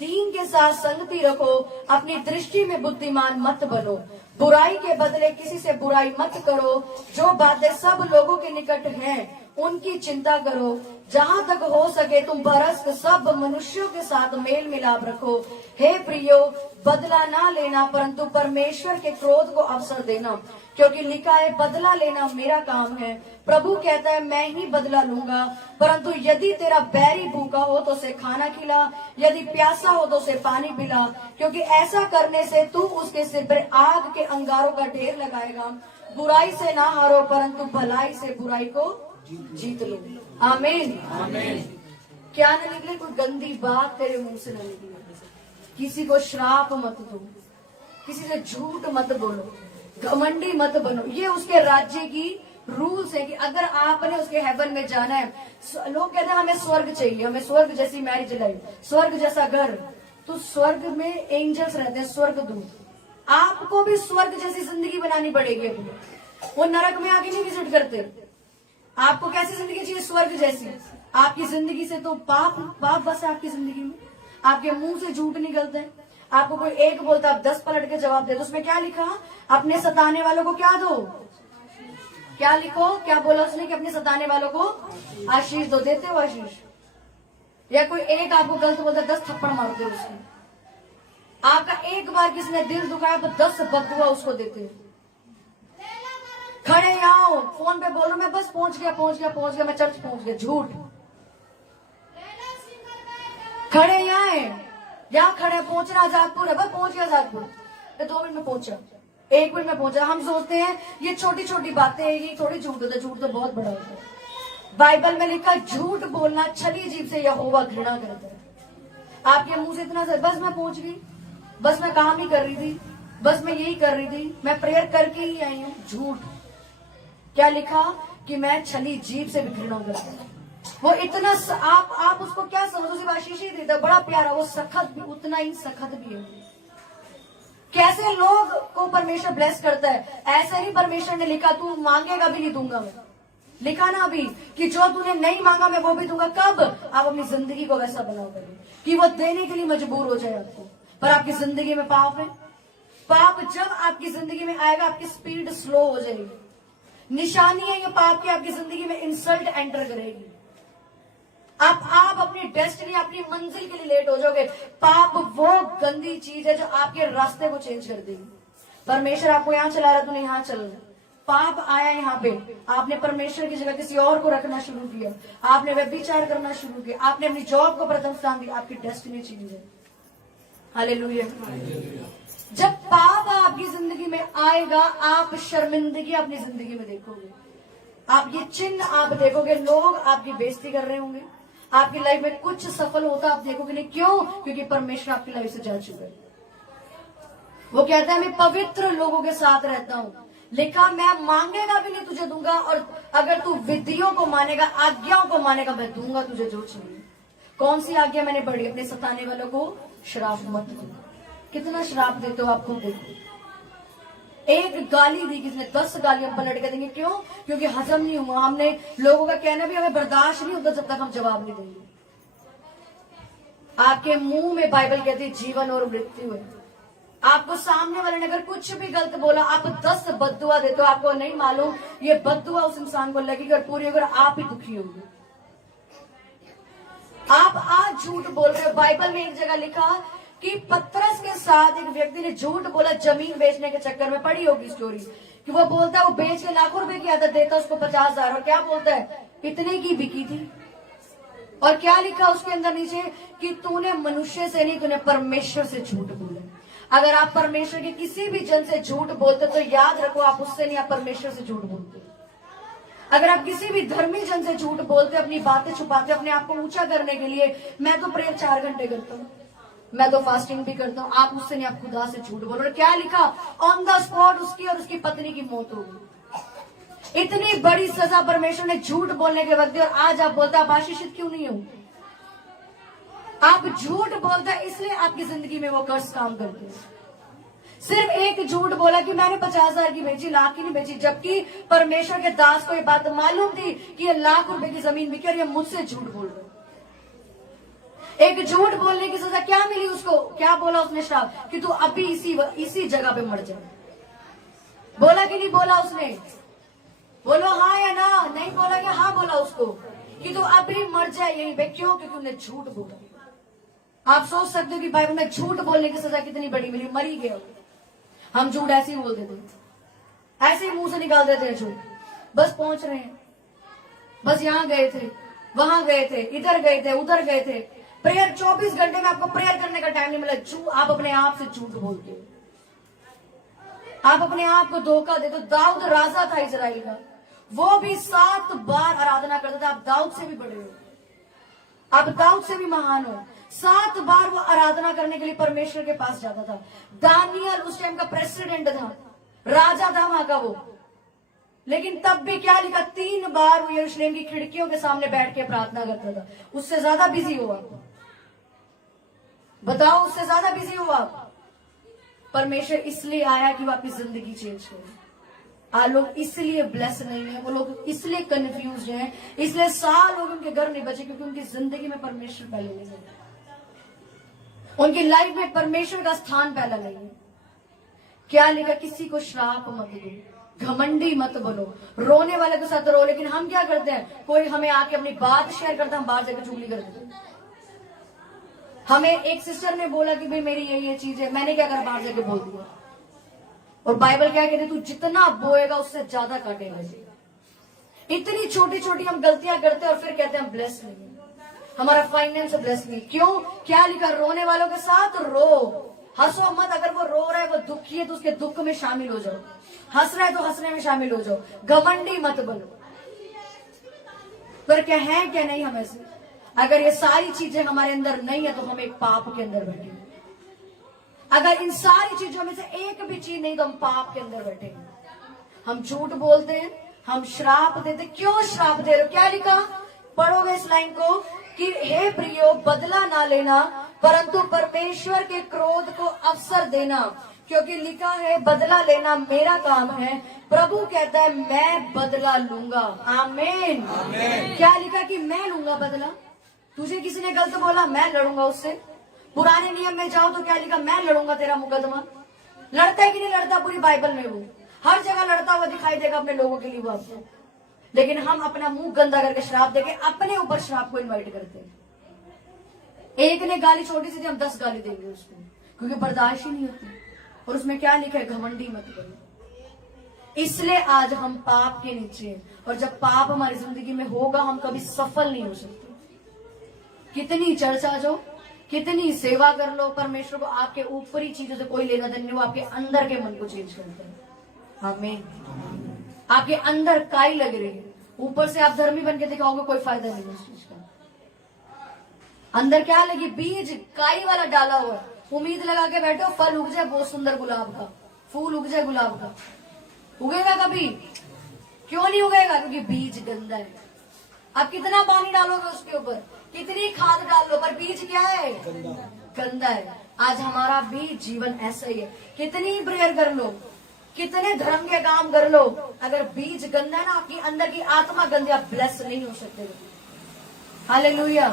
दीन के साथ संगति रखो, अपनी दृष्टि में बुद्धिमान मत बनो, बुराई के बदले किसी से बुराई मत करो, जो बातें सब लोगों के निकट हैं उनकी चिंता करो, जहां तक हो सके तुम परस्प सब मनुष्यों के साथ मेल मिलाप रखो। हे प्रियो, बदला ना लेना परंतु परमेश्वर के क्रोध को अवसर देना, क्योंकि लिखा है बदला लेना मेरा काम है, प्रभु कहता है मैं ही बदला लूंगा। परंतु यदि तेरा बैरी भूखा हो तो उसे खाना खिला, यदि प्यासा हो तो उसे पानी पिला, क्योंकि ऐसा करने से तू उसके सिर पर आग के अंगारों का ढेर लगाएगा। बुराई से ना हारो परंतु भलाई से बुराई को जीत लो। आमीन। क्या न निकले कोई गंदी बात तेरे मुंह से न निकले, किसी को श्राप मत दो, किसी से झूठ मत बोलो, घमंडी मत बनो। ये उसके राज्य की रूल्स है कि अगर आपने उसके हेवन में जाना है, लोग कहते हैं हमें स्वर्ग चाहिए, हमें स्वर्ग जैसी मैरिज लाइफ, स्वर्ग जैसा घर, तो स्वर्ग में एंजल्स रहते हैं, स्वर्गदूत। आपको भी स्वर्ग जैसी जिंदगी बनानी पड़ेगी अपनी। वो नरक में आके नहीं विजिट करते। आपको कैसी जिंदगी चाहिए? स्वर्ग जैसी। आपकी जिंदगी से तो पाप बस है आपकी जिंदगी में, आपके मुंह से झूठ निकलते हैं, आपको कोई एक बोलता आप 10 पलट के जवाब दे दो। उसमें क्या लिखा? अपने सताने वालों को क्या दो? क्या लिखो? क्या बोला उसने कि अपने सताने वालों को आशीष दो। देते हो आशीष? या कोई एक आपको गलत बोलता 10 थप्पड़ मारते हो उसको। आपका एक बार किसी ने दिल दुखाया तो 10 बददुआ उसको देते हो। खड़े आओ, फोन पे बोलो मैं बस पहुंच गया, मैं चर्च पहुंच गया, झूठ। खड़े यहाँ खड़े, पहुंचना आजादपुर है, बस पहुंच गया आजादपुर, 2 मिनट में पहुंचा, 1 मिनट में पहुंचा। हम सोचते हैं ये छोटी छोटी बातें हैं, ये थोड़ी झूठ होता है, झूठ तो बहुत बड़ा होता है। बाइबल में लिखा झूठ बोलना छली जीभ से यहोवा घृणा करता है। आपके मुंह से इतना बस मैं पहुंच गई, बस मैं काम ही कर रही थी, बस मैं यही कर रही थी, मैं प्रेयर करके ही आई हूँ, झूठ। क्या लिखा? कि मैं छली जीभ से भी घृणा करता हूं। वो इतना आप उसको क्या समझो, सिर्फ आशीष ही देता, बड़ा प्यारा, वो सखत भी उतना ही सखत भी है। कैसे लोग को परमेश्वर ब्लेस करता है, ऐसे ही परमेश्वर ने लिखा तू मांगेगा भी नहीं दूंगा मैं। लिखा ना अभी कि जो तूने नहीं मांगा मैं वो भी दूंगा। कब? आप अपनी जिंदगी को वैसा बनाओगे कि वो देने के लिए मजबूर हो जाए आपको। पर आपकी जिंदगी में पाप है, पाप जब आपकी जिंदगी में आएगा आपकी स्पीड स्लो हो जाएगी। निशानी है ये पाप की, आपकी जिंदगी में इंसल्ट एंटर करेगी। आप अपनी डेस्टिनी, अपनी मंजिल के लिए लेट हो जाओगे। पाप वो गंदी चीज है जो आपके रास्ते को चेंज कर देगी। परमेश्वर आपको यहाँ चला रहा, तूने यहाँ चलना। पाप आया यहाँ पे, आपने परमेश्वर की जगह किसी और को रखना शुरू किया, आपने व्यभिचार करना शुरू किया, आपने अपनी जॉब को प्रथम स्थान दिया, आपकी डेस्टिनी चेंज है। हालेलुया। जब पाप आपकी जिंदगी में आएगा आप शर्मिंदगी अपनी जिंदगी में देखोगे, आप ये चिन्ह आप देखोगे, लोग आपकी बेइज्जती कर रहे होंगे, आपकी लाइफ में कुछ सफल होता आप देखोगे नहीं। क्यों? क्योंकि परमेश्वर आपकी लाइफ से जा चुका है। वो कहता है मैं पवित्र लोगों के साथ रहता हूं। लिखा मैं मांगेगा भी नहीं तुझे दूंगा, और अगर तू विधियों को मानेगा, आज्ञाओं को मानेगा, मैं दूंगा तुझे जो चाहिए। कौन सी आज्ञा मैंने पढ़ी? अपने सताने वालों को श्राप मत दो। कितना श्राप देते हो आपको देखो। एक गाली दी किसने, 10 गालियां पलट के देंगे। क्यों? क्योंकि हजम नहीं हुआ। हमने लोगों का कहना भी हमें बर्दाश्त नहीं होता जब तक हम जवाब नहीं देंगे। आपके मुंह में बाइबल कहती है जीवन और मृत्यु है। आपको सामने वाले ने अगर कुछ भी गलत बोला, आप 10 बद्दुआ देते हो, आपको नहीं मालूम ये बद्दुआ उस इंसान को लगेगी और पूरी अगर आप ही दुखी होंगे। आप आज झूठ बोल रहे हो। बाइबल में एक जगह लिखा कि पतरस के साथ एक व्यक्ति ने झूठ बोला जमीन बेचने के चक्कर में, पड़ी होगी स्टोरी, कि वो बोलता है वो बेच के लाखों रुपए की आदत देता उसको 50,000, और क्या बोलता है इतने की बिकी थी। और क्या लिखा उसके अंदर नीचे कि तूने मनुष्य से नहीं, तूने परमेश्वर से झूठ बोला। अगर आप परमेश्वर के किसी भी जन से झूठ बोलते तो याद रखो आप उससे नहीं, आप परमेश्वर से झूठ बोलते। अगर आप किसी भी धर्मी जन से झूठ बोलते, अपनी बातें छुपाते अपने आप को ऊंचा करने के लिए, मैं तो प्रेयर 4 घंटे करता हूँ, मैं तो फास्टिंग भी करता हूँ, आप उससे नहीं, आप खुदा से झूठ बोलो। और क्या लिखा, ऑन द स्पॉट उसकी और उसकी पत्नी की मौत हो गई। इतनी बड़ी सजा परमेश्वर ने झूठ बोलने के वक्त दी, और आज आप बोलते आप आशीषित क्यों नहीं हो? आप झूठ बोलते हैं इसलिए आपकी जिंदगी में वो कर्ज काम करते हैं। सिर्फ एक झूठ बोला कि मैंने 50,000 की बेची, लाख की नहीं बेची, जबकि परमेश्वर के दास को ये बात मालूम थी कि ये लाख रुपए की जमीन बिकी और ये मुझसे झूठ बोल रहे। एक झूठ बोलने की सजा क्या मिली उसको? क्या बोला उसने? श्राप कि तू अभी इसी जगह पे मर जा। बोला कि नहीं बोला उसने? बोलो हाँ या ना। नहीं बोला कि हाँ बोला उसको कि तू अभी मर जाए यहीं पे। क्यों? क्योंकि उन्हें झूठ बोला। आप सोच सकते हो कि बाइबल में झूठ बोलने की सजा कितनी बड़ी मिली। मर ही गया। हम झूठ ऐसे ही बोलते थे, ऐसे ही मुंह से निकाल देते हैं झूठ। बस पहुंच रहे हैं, बस यहाँ गए थे, वहां गए थे, इधर गए थे, उधर गए थे। प्रेयर 24 घंटे में आपको प्रेयर करने का टाइम नहीं मिला। आप अपने आप से झूठ बोलते हो, आप अपने आप को धोखा देते हो। दाऊद राजा था इजराइल का, वो भी 7 बार आराधना करता था। आप दाऊद से भी बड़े हो, आप दाऊद से भी महान हो। 7 बार वो आराधना करने के लिए परमेश्वर के पास जाता था। दानियल उस टाइम का प्रेसिडेंट था, राजा था वहां का वो, लेकिन तब भी क्या लिखा, 3 बार वो यरूशलेम की खिड़कियों के सामने बैठ के प्रार्थना करता था। उससे ज्यादा बिजी हो आप? बताओ, उससे ज्यादा बिजी हो आप? परमेश्वर इसलिए आया कि वो आपकी जिंदगी चेंज करे। लोग इसलिए ब्लेस नहीं है, वो लोग इसलिए कंफ्यूज हैं, इसलिए साल लोग उनके घर नहीं बचे क्योंकि उनकी जिंदगी में परमेश्वर पहले नहीं है, उनकी लाइफ में परमेश्वर का स्थान पहला नहीं है। क्या लिखा, किसी को श्राप मत दो, घमंडी मत बनो, रोने वाले के साथ रो। लेकिन हम क्या करते हैं, कोई हमें आके अपनी बात शेयर करता है, हम बाहर जाकर चुगली कर देते हैं। हमें एक सिस्टर ने बोला कि भाई मेरी ये चीज है, मैंने क्या करा, बाहर जाके बोल दिया। और बाइबल क्या कहती है, तू जितना बोएगा उससे ज्यादा काटेगा। इतनी छोटी छोटी हम गलतियां करते हैं और फिर कहते हैं हम ब्लेस नहीं है, हमारा फाइनेंस ब्लेस नहीं। क्यों? क्या लिखा, रोने वालों के साथ रो, हंसो मत। अगर वो रो रहा है, वो दुखी है, तो उसके दुख में शामिल हो जाओ। हंस रहा है तो हंसने में शामिल हो जाओ। घमंडी मत बनो। पर क्या है क्या नहीं हमें से? अगर ये सारी चीजें हमारे अंदर नहीं है तो हम एक पाप के अंदर बैठे। अगर इन सारी चीजों में से एक भी चीज नहीं तो हम पाप के अंदर बैठे। हम झूठ बोलते हैं, हम श्राप देते। क्यों श्राप दे रहे हो? क्या लिखा, पढ़ोगे इस लाइन को कि हे प्रियो, बदला ना लेना परंतु परमेश्वर के क्रोध को अवसर देना, क्योंकि लिखा है बदला लेना मेरा काम है, प्रभु कहता है मैं बदला लूंगा। आमीन। क्या लिखा कि मैं लूंगा बदला। तुझे किसी ने गलत बोला, मैं लड़ूंगा उससे। पुराने नियम में जाओ तो क्या लिखा, मैं लड़ूंगा तेरा मुकदमा। लड़ता है कि नहीं लड़ता? पूरी बाइबल में वो हर जगह लड़ता हुआ दिखाई देगा अपने लोगों के लिए वो आपको। लेकिन हम अपना मुंह गंदा करके श्राप देके अपने ऊपर श्राप को इनवाइट करते हैं। एक ने गाली छोटी सी दी, हम 10 गाली देंगे उसको, क्योंकि बर्दाश्त ही नहीं होती। और उसमें क्या लिखा है, घमंडी मत करो। इसलिए आज हम पाप के नीचे हैं, और जब पाप हमारी जिंदगी में होगा हम कभी सफल नहीं हो सकते। कितनी चर्चा जो, कितनी सेवा कर लो, परमेश्वर को आपके ऊपरी चीजों से कोई लेना देना नहीं। वो आपके अंदर के मन को चेंज करता है। हमें आपके अंदर काई लग रही है, ऊपर से आप धर्मी बन के दिखाओगे, कोई फायदा नहीं उस चीज का। अंदर क्या लगी, बीज काई वाला डाला हुआ है। उम्मीद लगा के बैठो फल उग जाए, बहुत सुंदर गुलाब का फूल उग जाए, गुलाब का उगेगा कभी? क्यों नहीं उगेगा? क्योंकि बीज गंदा है। आप कितना पानी डालोगे उसके ऊपर, कितनी खाद डाल लो, पर बीज क्या है, गंदा है। आज हमारा भी जीवन ऐसा ही है। कितनी प्रेयर कर लो, कितने धर्म के काम कर लो, अगर बीज गंदा है ना, आपकी अंदर की आत्मा गंदी, आप ब्लेस नहीं हो सकते। हालेलुया।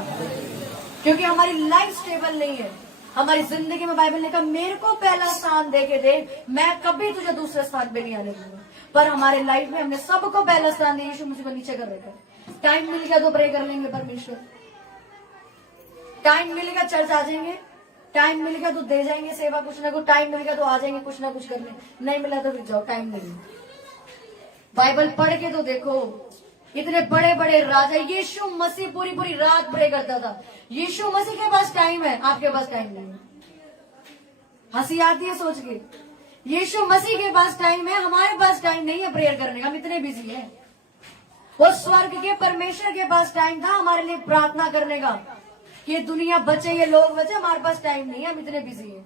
क्योंकि हमारी लाइफ स्टेबल नहीं है। हमारी जिंदगी में बाइबल ने कहा मेरे को पहला स्थान दे के दे, मैं कभी तुझे दूसरे स्थान पे नहीं आने दूंगा। पर हमारे लाइफ में हमने सबको पहला स्थान दिया, यीशु मुझे को नीचे कर रखा है। टाइम मिल गया तो प्रे कर लेंगे परमेश्वर, टाइम मिलेगा चर्च आ जाएंगे, टाइम मिलेगा तो दे जाएंगे सेवा कुछ ना कुछ, टाइम मिलेगा तो आ जाएंगे कुछ ना कुछ करने, नहीं मिला तो रुक जाओ, टाइम नहीं। बाइबल पढ़ के तो देखो, इतने बड़े बड़े राजा, यीशु मसीह पूरी पूरी रात प्रे करता था। यीशु मसीह के पास टाइम है, आपके पास टाइम नहीं है। हंसी आती है सोच के। यीशु मसीह के पास टाइम है, हमारे पास टाइम नहीं है प्रेयर करने का, हम इतने बिजी हैं। वो स्वर्ग के परमेश्वर के पास टाइम था हमारे लिए प्रार्थना करने का, कि ये दुनिया बचे, ये लोग बचे। हमारे पास टाइम नहीं है, हम इतने बिजी हैं,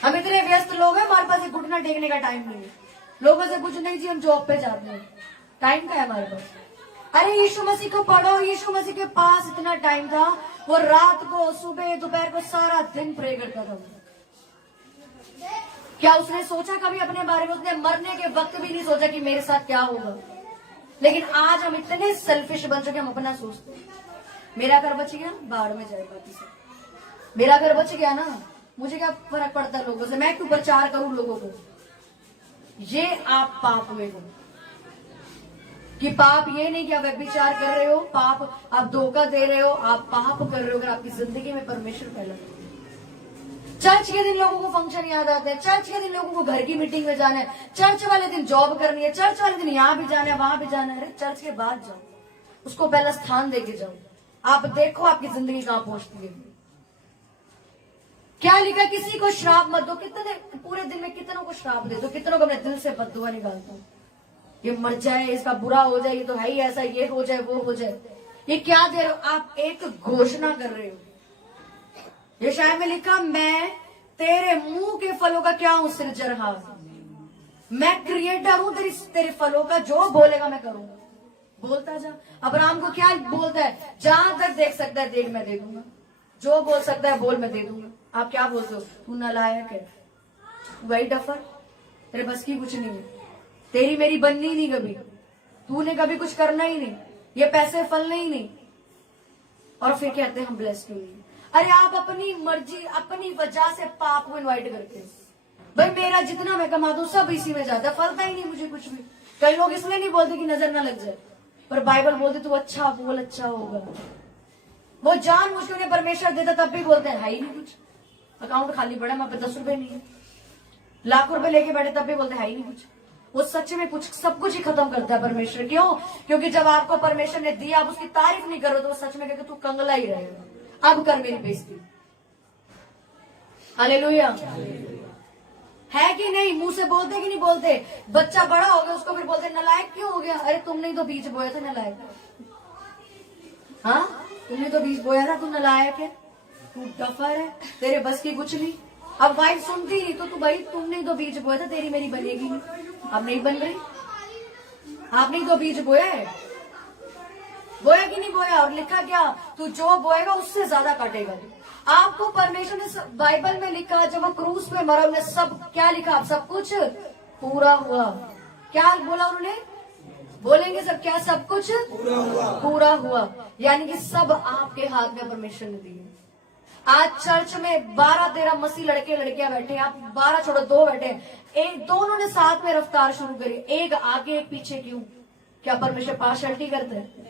हम इतने व्यस्त लोग हैं, हमारे पास एक घुटना टेकने का टाइम नहीं है। लोगों से कुछ नहीं जी, हम जॉब पे जाते हैं, टाइम का है हमारे पास। अरे यीशु मसीह को पढ़ो, यीशु मसीह के पास इतना टाइम था, वो रात को, सुबह, दोपहर को, सारा दिन प्रे करता था। क्या उसने सोचा कभी अपने बारे में? उसने मरने के वक्त भी नहीं सोचा कि मेरे साथ क्या होगा। लेकिन आज हम इतने सेल्फिश बन चुके, हम अपना सोचते हैं। मेरा घर बच गया, बाहर में जाए बाकी से। मेरा घर बच गया ना, मुझे क्या फर्क पड़ता है लोगों से, मैं क्यों प्रचार करूं लोगों को। ये आप पाप हुए हो, कि पाप ये नहीं कि आप व्यभिचार कर रहे हो, पाप आप धोखा दे रहे हो, आप पाप कर रहे हो अगर आपकी जिंदगी में परमेश्वर फैला। चर्च के दिन लोगों को फंक्शन याद आते हैं, चर्च के दिन लोगों को घर की मीटिंग में जाना है, चर्च वाले दिन जॉब करनी है, चर्च वाले दिन यहाँ भी जाना है, वहां भी जाना है। अरे चर्च के बाद जाओ, उसको पहला स्थान देके जाओ। आप देखो आपकी जिंदगी कहां पहुंचती है। क्या लिखा, किसी को श्राप मत दो। कितने पूरे दिन में कितनों को श्राप दे दो, कितनों को अपने दिल से बद्दुआ निकालता हूं, ये मर जाए, इसका बुरा हो जाए, ये तो है ही ऐसा, ये हो जाए, वो हो जाए। ये क्या दे रहे हो आप? एक घोषणा कर रहे हो। यशाया में लिखा, मैं तेरे मुंह के फलों का क्या हूं? सृजनहार। मैं क्रिएटर हूं तेरे फलों का, जो बोलेगा मैं करूंगा। बोलता जा। अब्राहम को क्या बोलता है? जहां तक देख सकता है देख, मैं दे दूंगा। जो बोल सकता है बोल, मैं दे दूंगा। आप क्या बोलते हो? तू नालायक है, वही डफर, तेरे बस की कुछ नहीं है, तेरी मेरी बननी नहीं कभी, तूने कभी कुछ करना ही नहीं, ये पैसे फलने ही नहीं। और फिर कहते हैं हम ब्लेस्ड हुए। अरे आप अपनी मर्जी, अपनी वजह से पाप को इनवाइट करते हैं। भाई मेरा जितना मैं कमा दूं सब इसी में जाता है, फलता ही नहीं मुझे कुछ भी। कई लोग इसलिए नहीं बोलते कि नजर ना लग जाए, पर बाइबल बोलते तू अच्छा बोल, अच्छा होगा। वो जान मुझे उन्हें परमेश्वर देता तब भी बोलते हैं है ही नहीं कुछ, अकाउंट खाली पड़ा, वहां पे 10 रुपए नहीं है, लाख रुपए लेके बैठे तब भी बोलते हैं है ही नहीं कुछ। वो सच्चे में कुछ, सब कुछ ही खत्म करता है परमेश्वर। क्यों? क्योंकि जब आपको परमेश्वर ने दिया, आप उसकी तारीफ नहीं करो तो वो सच में कहते तू कंगला ही रहेगा, अब कर मेरी बेइज्जती। हालेलुया। है कि नहीं? मुंह से बोलते कि नहीं बोलते? बच्चा बड़ा हो गया उसको फिर बोलते नालायक क्यों हो गया? अरे तुमने ही तो बीज बोया था नालायक। हाँ, तुमने तो बीज बोया था, तू नालायक है, तू डफर है, तेरे बस की कुछ नहीं। अब वाइफ सुनती नहीं तो तू, भाई तुमने तो बीज बोया था, तेरी मेरी बनेगी नहीं, अब नहीं बन रही। आपने तो बीज बोया है, बोया कि नहीं बोया? और लिखा क्या? तू जो बोएगा उससे ज्यादा काटेगा। आपको परमेश्वर ने बाइबल में लिखा, जब वो क्रूस पे मरा, उन्हें सब क्या लिखा? सब कुछ पूरा हुआ। क्या बोला उन्होंने? बोलेंगे सब क्या? सब कुछ पूरा हुआ। यानी कि सब आपके हाथ में परमेश्वर ने दिए। आज चर्च में 12-13 मसीह लड़के लड़कियां बैठे हैं, आप 12 छोड़ो 2 बैठे हैं, एक दोनों ने साथ में रफ्तार शुरू करी, एक आगे एक पीछे। क्यों? क्या परमेश्वर पार्शियलिटी करते हैं?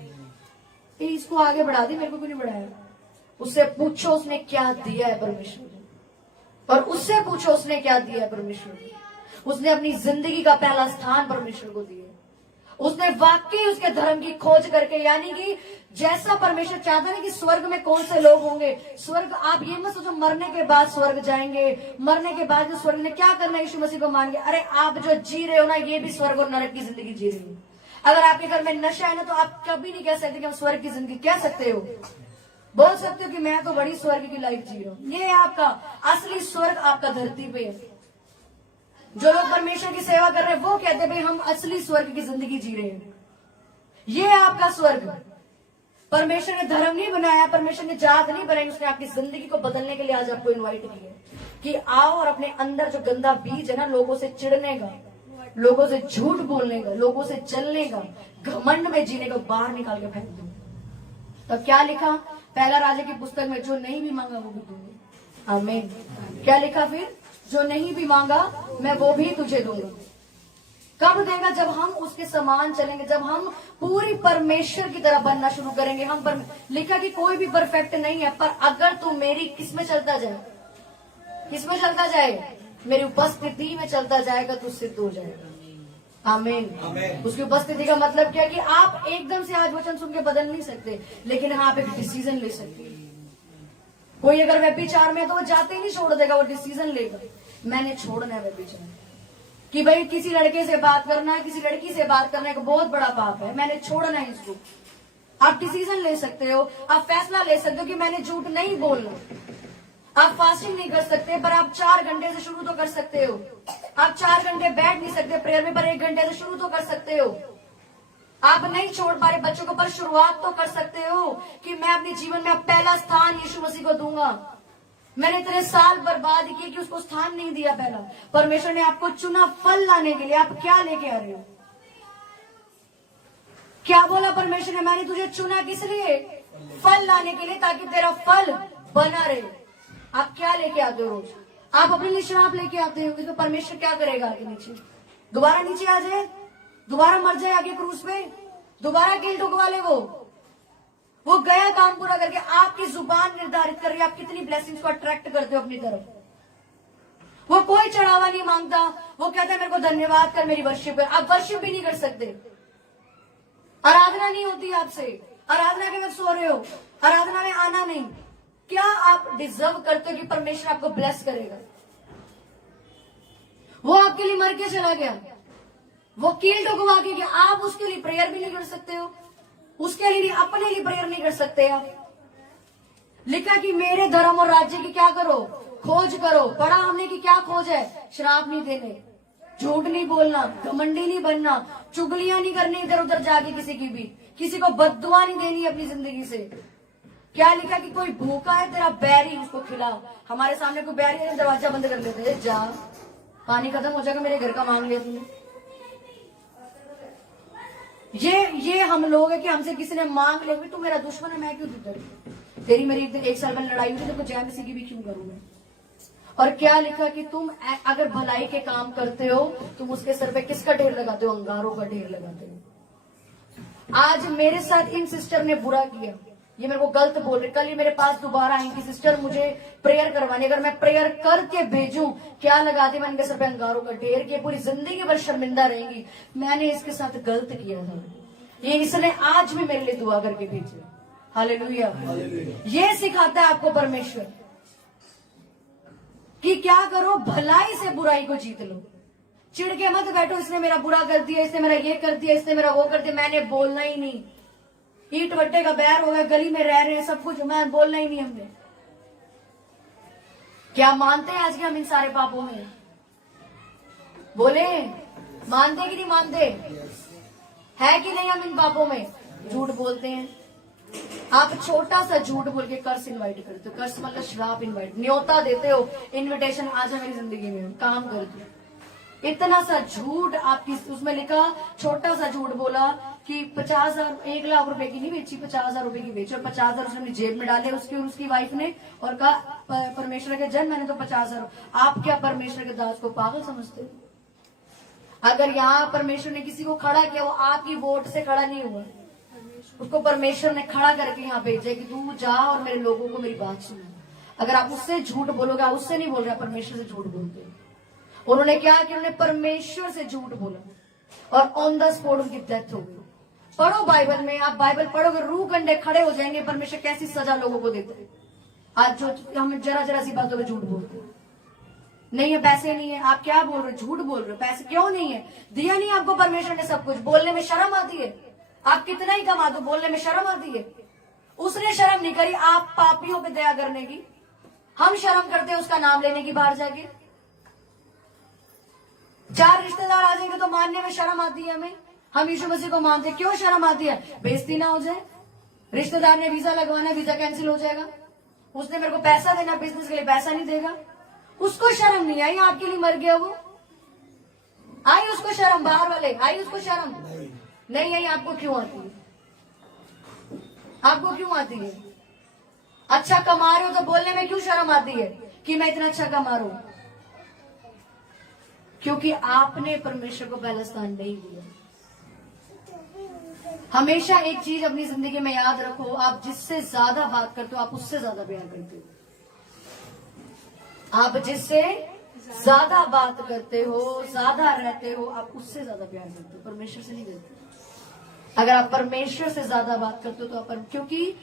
इसको आगे बढ़ा दी, मेरे को क्यों नहीं बढ़ाया? उससे पूछो उसने क्या दिया है परमेश्वर, और उससे पूछो उसने क्या दिया है परमेश्वर। उसने अपनी जिंदगी का पहला स्थान परमेश्वर को दिया। उसने वाकई उसके धर्म की खोज करके, यानी कि जैसा परमेश्वर चाहता है कि स्वर्ग में कौन से लोग होंगे। स्वर्ग, आप ये मत सोचो मरने के बाद स्वर्ग जाएंगे, मरने के बाद जो स्वर्ग ने क्या करना है यीशु मसीह को मान के। अरे आप जो जी रहे हो ना, ये भी स्वर्ग और नरक की जिंदगी जी रही हो। अगर आपके घर में नशा है ना, तो आप कभी नहीं कह सकते कि हम स्वर्ग की जिंदगी। कह सकते हो, बोल सकते हो कि मैं तो बड़ी स्वर्ग की लाइफ जी रहा हूं। ये है आपका असली स्वर्ग, आपका धरती पे है। जो लोग परमेश्वर की सेवा कर रहे हैं वो कहते हैं भाई हम असली स्वर्ग की जिंदगी जी रहे हैं। ये है आपका स्वर्ग। परमेश्वर ने धर्म नहीं बनाया, परमेश्वर ने जात नहीं बनाई, उसने आपकी जिंदगी को बदलने के लिए आज आपको इनवाइट किया कि आओ और अपने अंदर जो गंदा बीज है ना, लोगों से चिढ़ने का, लोगों से झूठ बोलने का, लोगों से चलने का, घमंड में जीने का, बाहर निकाल के फेंक दो। तब क्या लिखा? पहला राजा की पुस्तक में, जो नहीं भी मांगा वो भी दूंगा। आमीन। क्या लिखा फिर? जो नहीं भी मांगा मैं वो भी तुझे दूंगा। कब देगा? जब हम उसके समान चलेंगे, जब हम पूरी परमेश्वर की तरह बनना शुरू करेंगे। हम लिखा कि कोई भी परफेक्ट नहीं है, पर अगर तू मेरी किसमें चलता जाए, किसमें चलता जाए? मेरी उपस्थिति में चलता जाएगा तो सिद्ध हो जाएगा। आमीन। उसकी उपस्थिति का मतलब क्या है कि आप एकदम से आज वचन सुन के बदल नहीं सकते, लेकिन हाँ आप एक डिसीजन ले सकते हैं। कोई अगर व्यभिचार में है तो वो जाते ही नहीं छोड़ देगा, वो डिसीजन लेगा मैंने छोड़ना है व्यभिचार। कि भाई किसी लड़के से बात करना है, किसी लड़की से बात करना एक बहुत बड़ा पाप है, मैंने छोड़ना है इसको। आप डिसीजन ले सकते हो, आप फैसला ले सकते हो कि मैंने झूठ नहीं बोलना। आप फास्टिंग नहीं कर सकते, पर आप 4 घंटे से शुरू तो कर सकते हो। आप 4 घंटे बैठ नहीं सकते प्रेयर में, पर 1 घंटे से शुरू तो कर सकते हो। आप नहीं छोड़ पा रहे बच्चों को, पर शुरुआत तो कर सकते हो कि मैं अपने जीवन में अब पहला स्थान यीशु मसीह को दूंगा। मैंने इतने साल बर्बाद किए कि उसको स्थान नहीं दिया पहला। परमेश्वर ने आपको चुना फल लाने के लिए, आप क्या लेके आ रहे हो? क्या बोला परमेश्वर ने? मैंने तुझे चुना किस लिए? फल लाने के लिए, ताकि तेरा फल बना रहे। आप क्या लेके आते हो रोज? आप अपने लिए शराब लेके आते हो, तो परमेश्वर क्या करेगा आगे नीचे? दोबारा नीचे आ जाए, दोबारा मर जाए आगे क्रूस पे, दोबारा कील ठुकवा ले। वो गया काम पूरा करके। आपकी जुबान निर्धारित कर रही है आप कितनी ब्लेसिंग्स को अट्रैक्ट करते हो अपनी तरफ। वो कोई चढ़ावा नहीं मांगता, वो कहता है मेरे को धन्यवाद कर, मेरी वर्शिप कर। आप वर्शिप भी नहीं कर सकते, आराधना नहीं होती आपसे, आराधना के वक्त सो रहे हो, आराधना में आना नहीं। क्या आप डिजर्व करते हो कि परमेश्वर आपको ब्लेस करेगा? वो आपके लिए मर के चला गया, वो कील ठुकवा के, आप उसके लिए प्रेयर भी नहीं कर सकते हो, उसके लिए अपने लिए प्रेयर नहीं कर सकते आप। लिखा कि मेरे धर्म और राज्य की क्या करो? खोज करो। पढ़ा हमने की क्या खोज है? शराब नहीं देने, झूठ नहीं बोलना, घमंडी नहीं बनना, चुगलियां नहीं करनी इधर उधर जाके किसी की भी, किसी को बद्दुआ नहीं देनी अपनी जिंदगी से। क्या लिखा कि कोई भूखा है तेरा बैरी, उसको खिला। हमारे सामने कोई बैरी है, दरवाजा बंद कर लेते हैं, जा पानी खत्म हो जाएगा, मेरे घर का मांग लिया तुमने। ये हम लोग है कि हमसे किसी ने मांग ले, तू मेरा दुश्मन है, मैं क्यों तुझे, तेरी मेरी 1 साल पहले लड़ाई हुई थी, तो जय मसीह की भी क्यों करूं मैं? और क्या लिखा कि तुम अगर भलाई के काम करते हो, तुम उसके सर पे किसका ढेर लगाते हो? अंगारों का ढेर लगाते हो। आज मेरे साथ इन सिस्टर ने बुरा किया, ये मेरे को गलत बोल रहे, कल ये मेरे पास दोबारा आएंगी सिस्टर मुझे प्रेयर करवानी। अगर मैं प्रेयर करके भेजूं, क्या लगा दी मैं इनके सर पे अंगारों का ढेर, के पूरी जिंदगी भर शर्मिंदा रहेंगी, मैंने इसके साथ गलत किया था। ये इसने आज भी मेरे लिए दुआ करके भेजी। हालेलुया। ये सिखाता है आपको परमेश्वर कि क्या करो, भलाई से बुराई को जीत लो। चिढ़ के मत बैठो, इसने मेरा बुरा कर दिया, इसने मेरा ये कर दिया, इसने मेरा वो कर दिया, मैंने बोलना ही नहीं। ईट वट्टे का बैर हो गया, गली में रह रहे हैं सब कुछ, मैं बोलना ही नहीं। हमने क्या मानते हैं आज के हम इन सारे पापों में? बोले मानते कि नहीं मानते? है कि नहीं हम इन पापों में? झूठ बोलते हैं। आप छोटा सा झूठ बोल के कर्ज इनवाइट करते हो, कर्ज मतलब श्राप इनवाइट, न्योता देते हो, इनविटेशन आ जा मेरी जिंदगी में, काम कर दो। इतना सा झूठ आपकी, उसमें लिखा छोटा सा झूठ बोला कि 50,000 1 लाख रुपए की नहीं बेची, 50,000 रुपए की बेची, और 50,000 उसने अपनी जेब में डाले उसकी और उसकी वाइफ ने, और कहा परमेश्वर के जन मैंने तो 50,000। आप क्या परमेश्वर के दास को पागल समझते हो? अगर यहाँ परमेश्वर ने किसी को खड़ा किया, वो आपकी वोट से खड़ा नहीं हुआ, उसको परमेश्वर ने खड़ा करके यहाँ भेजा कि तू जा और मेरे लोगों को मेरी बात सुना। अगर आप उससे झूठ बोलोगे, आप उससे नहीं बोल रहे, परमेश्वर से झूठ बोलते हो। उन्होंने क्या कि उन्होंने परमेश्वर से झूठ बोला और ऑन द स्पॉट उनकी डेथ हो गई। पढ़ो बाइबल में, आप बाइबल पढ़ोगे रूह कंडे खड़े हो जाएंगे, परमेश्वर कैसी सजा लोगों को देता है। आज जो हम जरा जरा सी बातों में झूठ बोलते हैं, नहीं है पैसे नहीं है, आप क्या बोल रहे हो? झूठ बोल रहे हो। पैसे क्यों नहीं है? दिया नहीं आपको परमेश्वर ने सब कुछ, बोलने में शर्म आती है। आप कितना ही कमा दो, बोलने में शर्म आती है। उसने शर्म नहीं करी आप पापियों पे दया करने की, हम शर्म करते हैं उसका नाम लेने की बाहर जाके। 4 रिश्तेदार आ जाएंगे तो मानने में शर्म आती है हमें, हम यीशु मसीह को मानते। क्यों शर्म आती है? बेइज्जती ना हो जाए। रिश्तेदार ने वीजा लगवाना, वीजा कैंसिल हो जाएगा, उसने मेरे को पैसा देना, बिजनेस के लिए पैसा नहीं देगा, उसको शर्म नहीं आई, आपके लिए मर गया वो, आई उसको शर्म, बाहर वाले आई उसको शर्म नहीं आई। आपको क्यों आती है? आपको क्यों आती है? अच्छा कमा रहे हो तो बोलने में क्यों शर्म आती है कि मैं इतना अच्छा कमा रहा हूं? क्योंकि आपने परमेश्वर को पहला स्थान नहीं दिया। हमेशा एक चीज अपनी जिंदगी में याद रखो, आप जिससे ज्यादा बात करते हो, आप उससे ज्यादा प्यार करते हो। आप जिससे ज्यादा बात करते हो, ज्यादा रहते हो, आप उससे ज्यादा प्यार करते हो, परमेश्वर से नहीं करते। अगर आप परमेश्वर से ज्यादा बात करते हो तो आप क्योंकि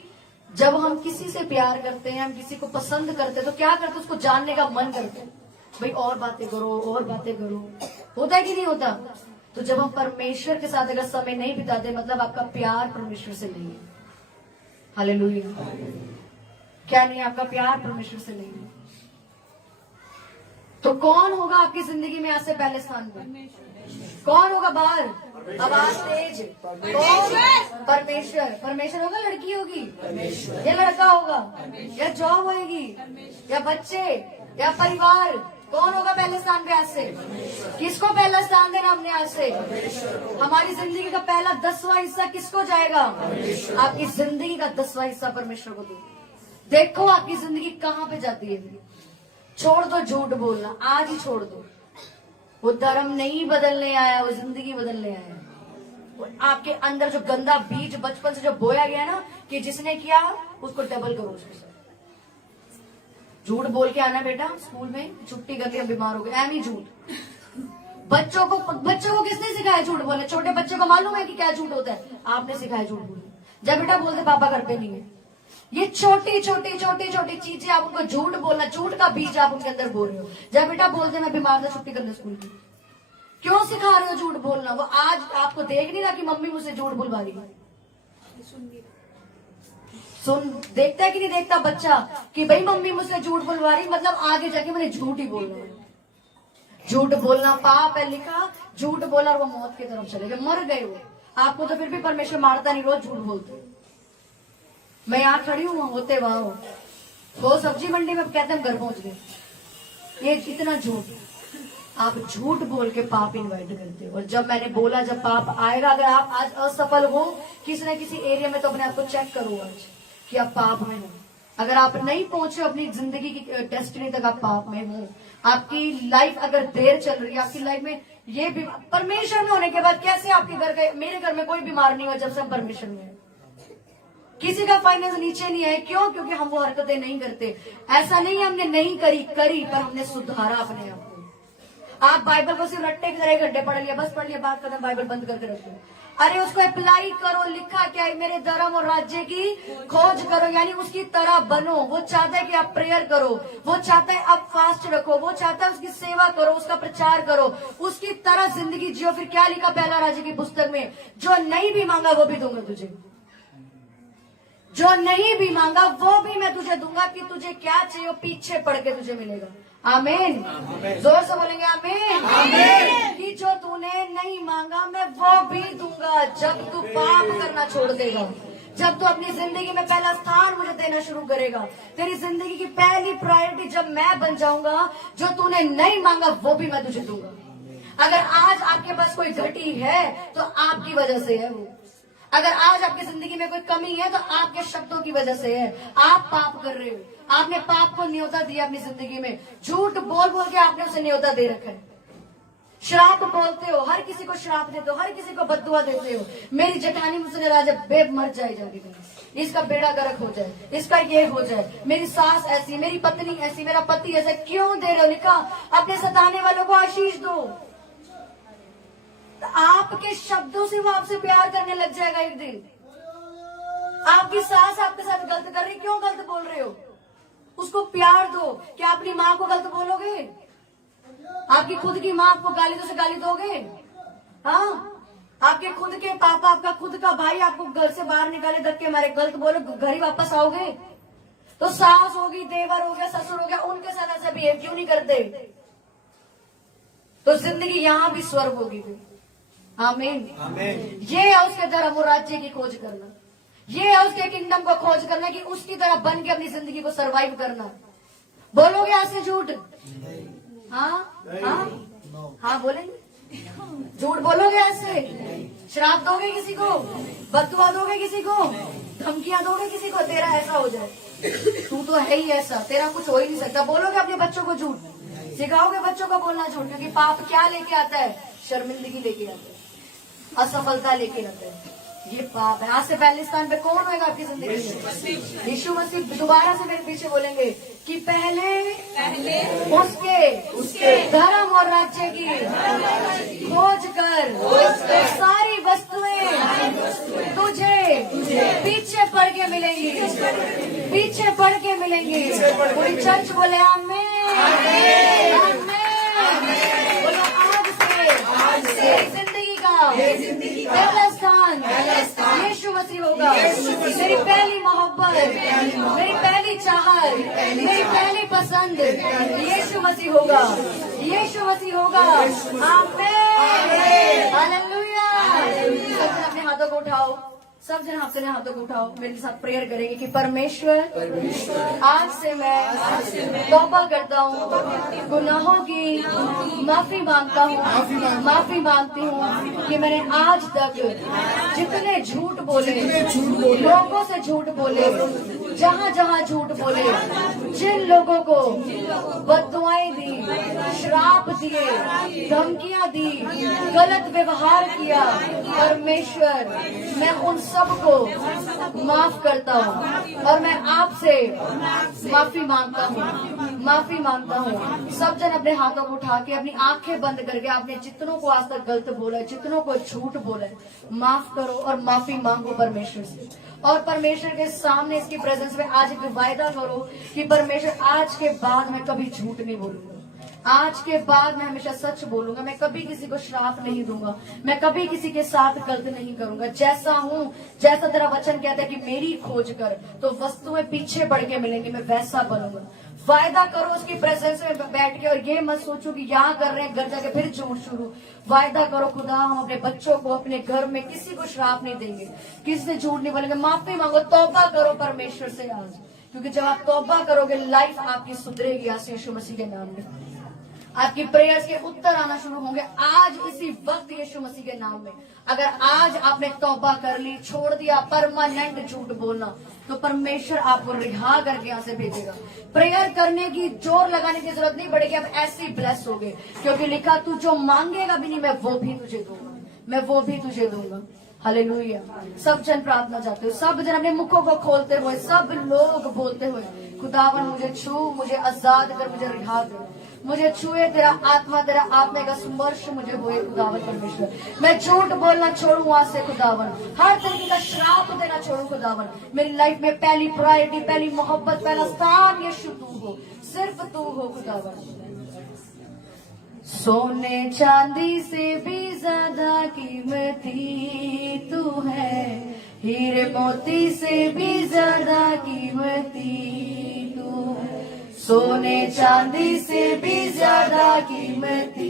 जब हम किसी से प्यार करते हैं, हम किसी को पसंद करते हैं, तो क्या करते हैं, उसको जानने का मन करते हैं, भाई और बातें करो, और बातें करो, होता है कि नहीं होता? तो जब हम परमेश्वर के साथ अगर समय नहीं बिताते, मतलब आपका प्यार परमेश्वर से नहीं है। हालेलुया। क्या नहीं है? आपका प्यार परमेश्वर से नहीं है। तो कौन होगा आपकी जिंदगी में आज से पहले स्थान पर? कौन होगा बाहर? आवाज तेज। कौन? परमेश्वर। परमेश्वर होगा, लड़की होगी या लड़का होगा, या जॉब होगी, या बच्चे, या परिवार? कौन होगा पहले स्थान पे आज से? किसको पहला स्थान देना हमने आज से? हमारी जिंदगी का पहला 10वां हिस्सा किसको जाएगा? आपकी जिंदगी का 10वां हिस्सा परमेश्वर को दो। देखो आपकी जिंदगी कहाँ पे जाती है। छोड़ दो झूठ बोलना, आज ही छोड़ दो। वो धर्म नहीं बदलने आया, वो जिंदगी बदलने आया। वो आपके अंदर जो गंदा बीज बचपन से जो बोया गया ना, कि जिसने किया उसको डबल करो उसके साथ। झूठ बोल के आना बेटा स्कूल में, छुट्टी करके हम बीमार हो गए, एम ही झूठ। बच्चों को किसने सिखाया झूठ बोलना? छोटे बच्चों को मालूम है कि क्या झूठ होता है? आपने सिखाया झूठ बोलना। जब बेटा बोलते पापा करते नहीं है। ये छोटी छोटी चीजें आप उनको झूठ बोलना, झूठ का बीज आप उनके अंदर बोल रहे हो। जब बेटा बोलते मैं बीमार था, छुट्टी करने स्कूल की, क्यों सिखा रहे हो झूठ बोलना? वो आज आपको देख नहीं रहा कि मम्मी मुझसे झूठ बुलवा रही है। सुन, देखता है कि नहीं देखता बच्चा कि भाई मम्मी मुझसे झूठ बुलवा रही, मतलब आगे जाके मैंने झूठ ही बोलना है। झूठ बोलना पाप है लिखा, झूठ बोला और वो मौत की तरफ चले गए, मर गए वो। आपको तो फिर भी परमेश्वर मारता नहीं, रोज झूठ बोलते। मैं यहाँ खड़ी हूँ, होते वहां हो, वो सब्जी मंडी में कहते हम घर पहुंच गए। ये इतना झूठ, आप झूठ बोल के पाप इनवाइट करते हो। और जब मैंने बोला जब पाप आएगा, अगर आप आज असफल हो किसी न किसी एरिया में, तो अपने आप को चेक करो आज कि आप पाप में हो। अगर आप नहीं पहुंचे अपनी जिंदगी की डेस्टिनी तक, आप पाप में हो। आपकी लाइफ अगर देर चल रही है, आपकी लाइफ में ये परमेश्वर में होने के बाद कैसे आपके घर का, मेरे घर में कोई बीमार नहीं हुआ जब से हम परमेश्वर में है। किसी का फाइनेंस नीचे नहीं है, क्यों? क्योंकि हम वो हरकतें नहीं करते। ऐसा नहीं हमने नहीं करी पर हमने सुधारा अपने आप को। आप बाइबल को सिर्फ रट्टे की तरह घंटे पढ़ लिया, बस पढ़ लिया, बात खत्म, बाइबल बंद करके रख दो। अरे उसको अप्लाई करो। लिखा क्या है? मेरे धर्म और राज्य की खोज करो, यानी उसकी तरह बनो। वो चाहता है कि आप प्रेयर करो, वो चाहता है आप फास्ट रखो, वो चाहता है उसकी सेवा करो, उसका प्रचार करो, उसकी तरह जिंदगी जियो। फिर क्या लिखा पहला राज्य की पुस्तक में? जो नहीं भी मांगा वो भी दूंगा तुझे, जो नहीं भी मांगा वो भी मैं तुझे दूंगा। कि तुझे क्या चाहिए पीछे पड़ के तुझे मिलेगा। आमीन। जोर से बोलेंगे आमीन। कि जो तूने नहीं मांगा मैं वो भी दूंगा, जब तू पाप करना छोड़ देगा, जब तू अपनी जिंदगी में पहला स्थान मुझे देना शुरू करेगा। तेरी जिंदगी की पहली प्रायोरिटी जब मैं बन जाऊंगा, जो तूने नहीं मांगा वो भी मैं तुझे दूंगा। अगर आज आपके पास कोई घटी है तो आपकी वजह से है वो। अगर आज आपकी जिंदगी में कोई कमी है तो आपके शब्दों की वजह से है। आप पाप कर रहे हो, आपने पाप को न्योता दिया अपनी जिंदगी में, झूठ बोल बोल के आपने उसे न्योता दे रखा है। श्राप बोलते हो, हर किसी को श्राप देते हो, हर किसी को बद्दुआ देते हो। मेरी जेठानी मुझसे राजा बेब मर जाए जाके, इसका बेड़ा गर्क हो जाए, इसका ये हो जाए, मेरी सास ऐसी, मेरी पत्नी ऐसी, मेरा पति ऐसा। क्यों दे रहे हो? लिखा अपने सताने वालों को आशीष दो। आपके शब्दों से वो आपसे प्यार करने लग जाएगा एक दिन। आपकी सास आपके साथ गलत कर रही, क्यों गलत बोल रहे हो? उसको प्यार दो। क्या अपनी माँ को गलत बोलोगे? आपकी खुद की माँ आपको गाली दो से गाली दोगे? हाँ, आपके खुद के पापा, आपका खुद का भाई आपको घर से बाहर निकाले, धक्के मारे, गलत बोलो, घर ही वापस आओगे? तो सास होगी, देवर हो गया, ससुर हो गया, उनके साथ ऐसा बिहेव क्यों नहीं करते? तो जिंदगी यहाँ भी स्वर्ग होगी। आमीन। ये है उसके धर्म और राज्य की खोज करना, ये है उसके किंगडम को खोज करना, कि उसकी तरह बन के अपनी जिंदगी को सरवाइव करना। बोलोगे आज से झूठ? हाँ हाँ हाँ, बोलेंगे? झूठ बोलोगे आज से? श्राप दोगे किसी को? बददुआ दोगे किसी को? धमकियां दोगे किसी को? तेरा ऐसा हो जाए, तू तो है ही ऐसा, तेरा कुछ हो ही नहीं सकता। बोलोगे अपने बच्चों को झूठ? सिखाओगे बच्चों को बोलना झूठ? क्योंकि पाप क्या लेके आता है? शर्मिंदगी लेके आता है, असफलता लेके आता है। ये पाप है। आज से पहले स्थान पे कौन होगा आपकी जिंदगी में? यीशु मसीह। दोबारा से मेरे पीछे बोलेंगे कि पहले उसके धर्म और राज्य की खोज कर तो सारी वस्तुएं तुझे पीछे पड़ के मिलेंगी, पीछे पड़ के मिलेंगी। पूरी चर्च बोले आमीन, आमीन। बोलो आज से जिंदगी का पहला स्थान यीशु मसीह होगा। मेरी पहली मोहब्बत, मेरी पहली चाहत, मेरी पहली पसंद यीशु मसीह होगा, यीशु मसीह होगा। आमीन, हालेलुया। सब जन अपने हाथों को उठाओ, सब जन अपने हाथों को उठाओ, मेरे साथ प्रेयर करेंगे कि परमेश्वर आज से मैं तौबा करता हूँ, गुनाहों की माफी मांगता हूँ, माफी मांगती हूँ कि मैंने आज तक जितने झूठ बोले, लोगों से झूठ बोले, जहाँ जहाँ झूठ बोले, जिन लोगों को बददुआएं दी, श्राप दिए, धमकियां दी, गलत व्यवहार किया, परमेश्वर मैं उन सबको माफ करता हूँ और मैं आपसे माफी मांगता हूँ, माफी मांगता हूँ। सब जन अपने हाथों को उठा के अपनी आंखें बंद करके आपने जितनों को आज तक गलत बोला है, जितनों को झूठ बोला है, माफ करो और माफी मांगो परमेश्वर से। और परमेश्वर के सामने इसकी प्रेजेंस में आज एक वायदा करो कि परमेश्वर आज के बाद मैं कभी झूठ नहीं बोलूंगा, आज के बाद मैं हमेशा सच बोलूंगा, मैं कभी किसी को श्राप नहीं दूंगा, मैं कभी किसी के साथ गलत नहीं करूंगा। जैसा हूँ, जैसा तेरा वचन कहता है कि मेरी खोज कर तो वस्तुएं पीछे पड़ के मिलेंगी, मैं वैसा बनूंगा। वायदा करो उसकी प्रेजेंस में बैठ के, और ये मत सोचो कि यहाँ कर रहे हैं, घर जाके फिर झूठ शुरू। वायदा करो खुदा हम अपने बच्चों को, अपने घर में किसी को श्राप नहीं देंगे, किसी से झूठ नहीं बोलेंगे। माफी मांगो, तौबा करो परमेश्वर से आज, क्योंकि जब आप तौबा करोगे लाइफ आपकी सुधरेगी। आज यीशु मसीह के नाम में आपकी प्रेयर्स के उत्तर आना शुरू होंगे आज इसी वक्त यीशु मसीह के नाम में। अगर आज आपने तौबा कर ली, छोड़ दिया परमानेंट झूठ बोलना, तो परमेश्वर आपको रिहा करके यहाँ से भेजेगा। प्रेयर करने की, जोर लगाने की जरूरत नहीं पड़ेगी, आप ऐसे ही ब्लेस होगे, क्योंकि लिखा तू जो मांगेगा भी नहीं मैं वो भी तुझे दूंगा, मैं वो भी तुझे दूंगा। हालेलुया। सब जन प्रार्थना चाहते हो, सब जन अपने मुखों को खोलते हुए, सब लोग बोलते हुए, खुदावन मुझे छू, मुझे आजाद कर, मुझे रिहा कर, मुझे छुए तेरा आत्मा, तेरा आत्मा का स्पर्श मुझे हुए खुदावन परमेश्वर। मैं झूठ बोलना छोड़ू आज से खुदावन, हर तरीके का श्राप देना छोड़ू खुदावन। मेरी लाइफ में पहली प्रायोरिटी, पहली मोहब्बत, पहला स्थान यीशु तू हो, सिर्फ तू हो खुदावन। सोने चांदी से भी ज्यादा कीमती तू है, हीरे मोती से भी ज्यादा कीमती तू, सोने चांदी से भी ज्यादा कीमती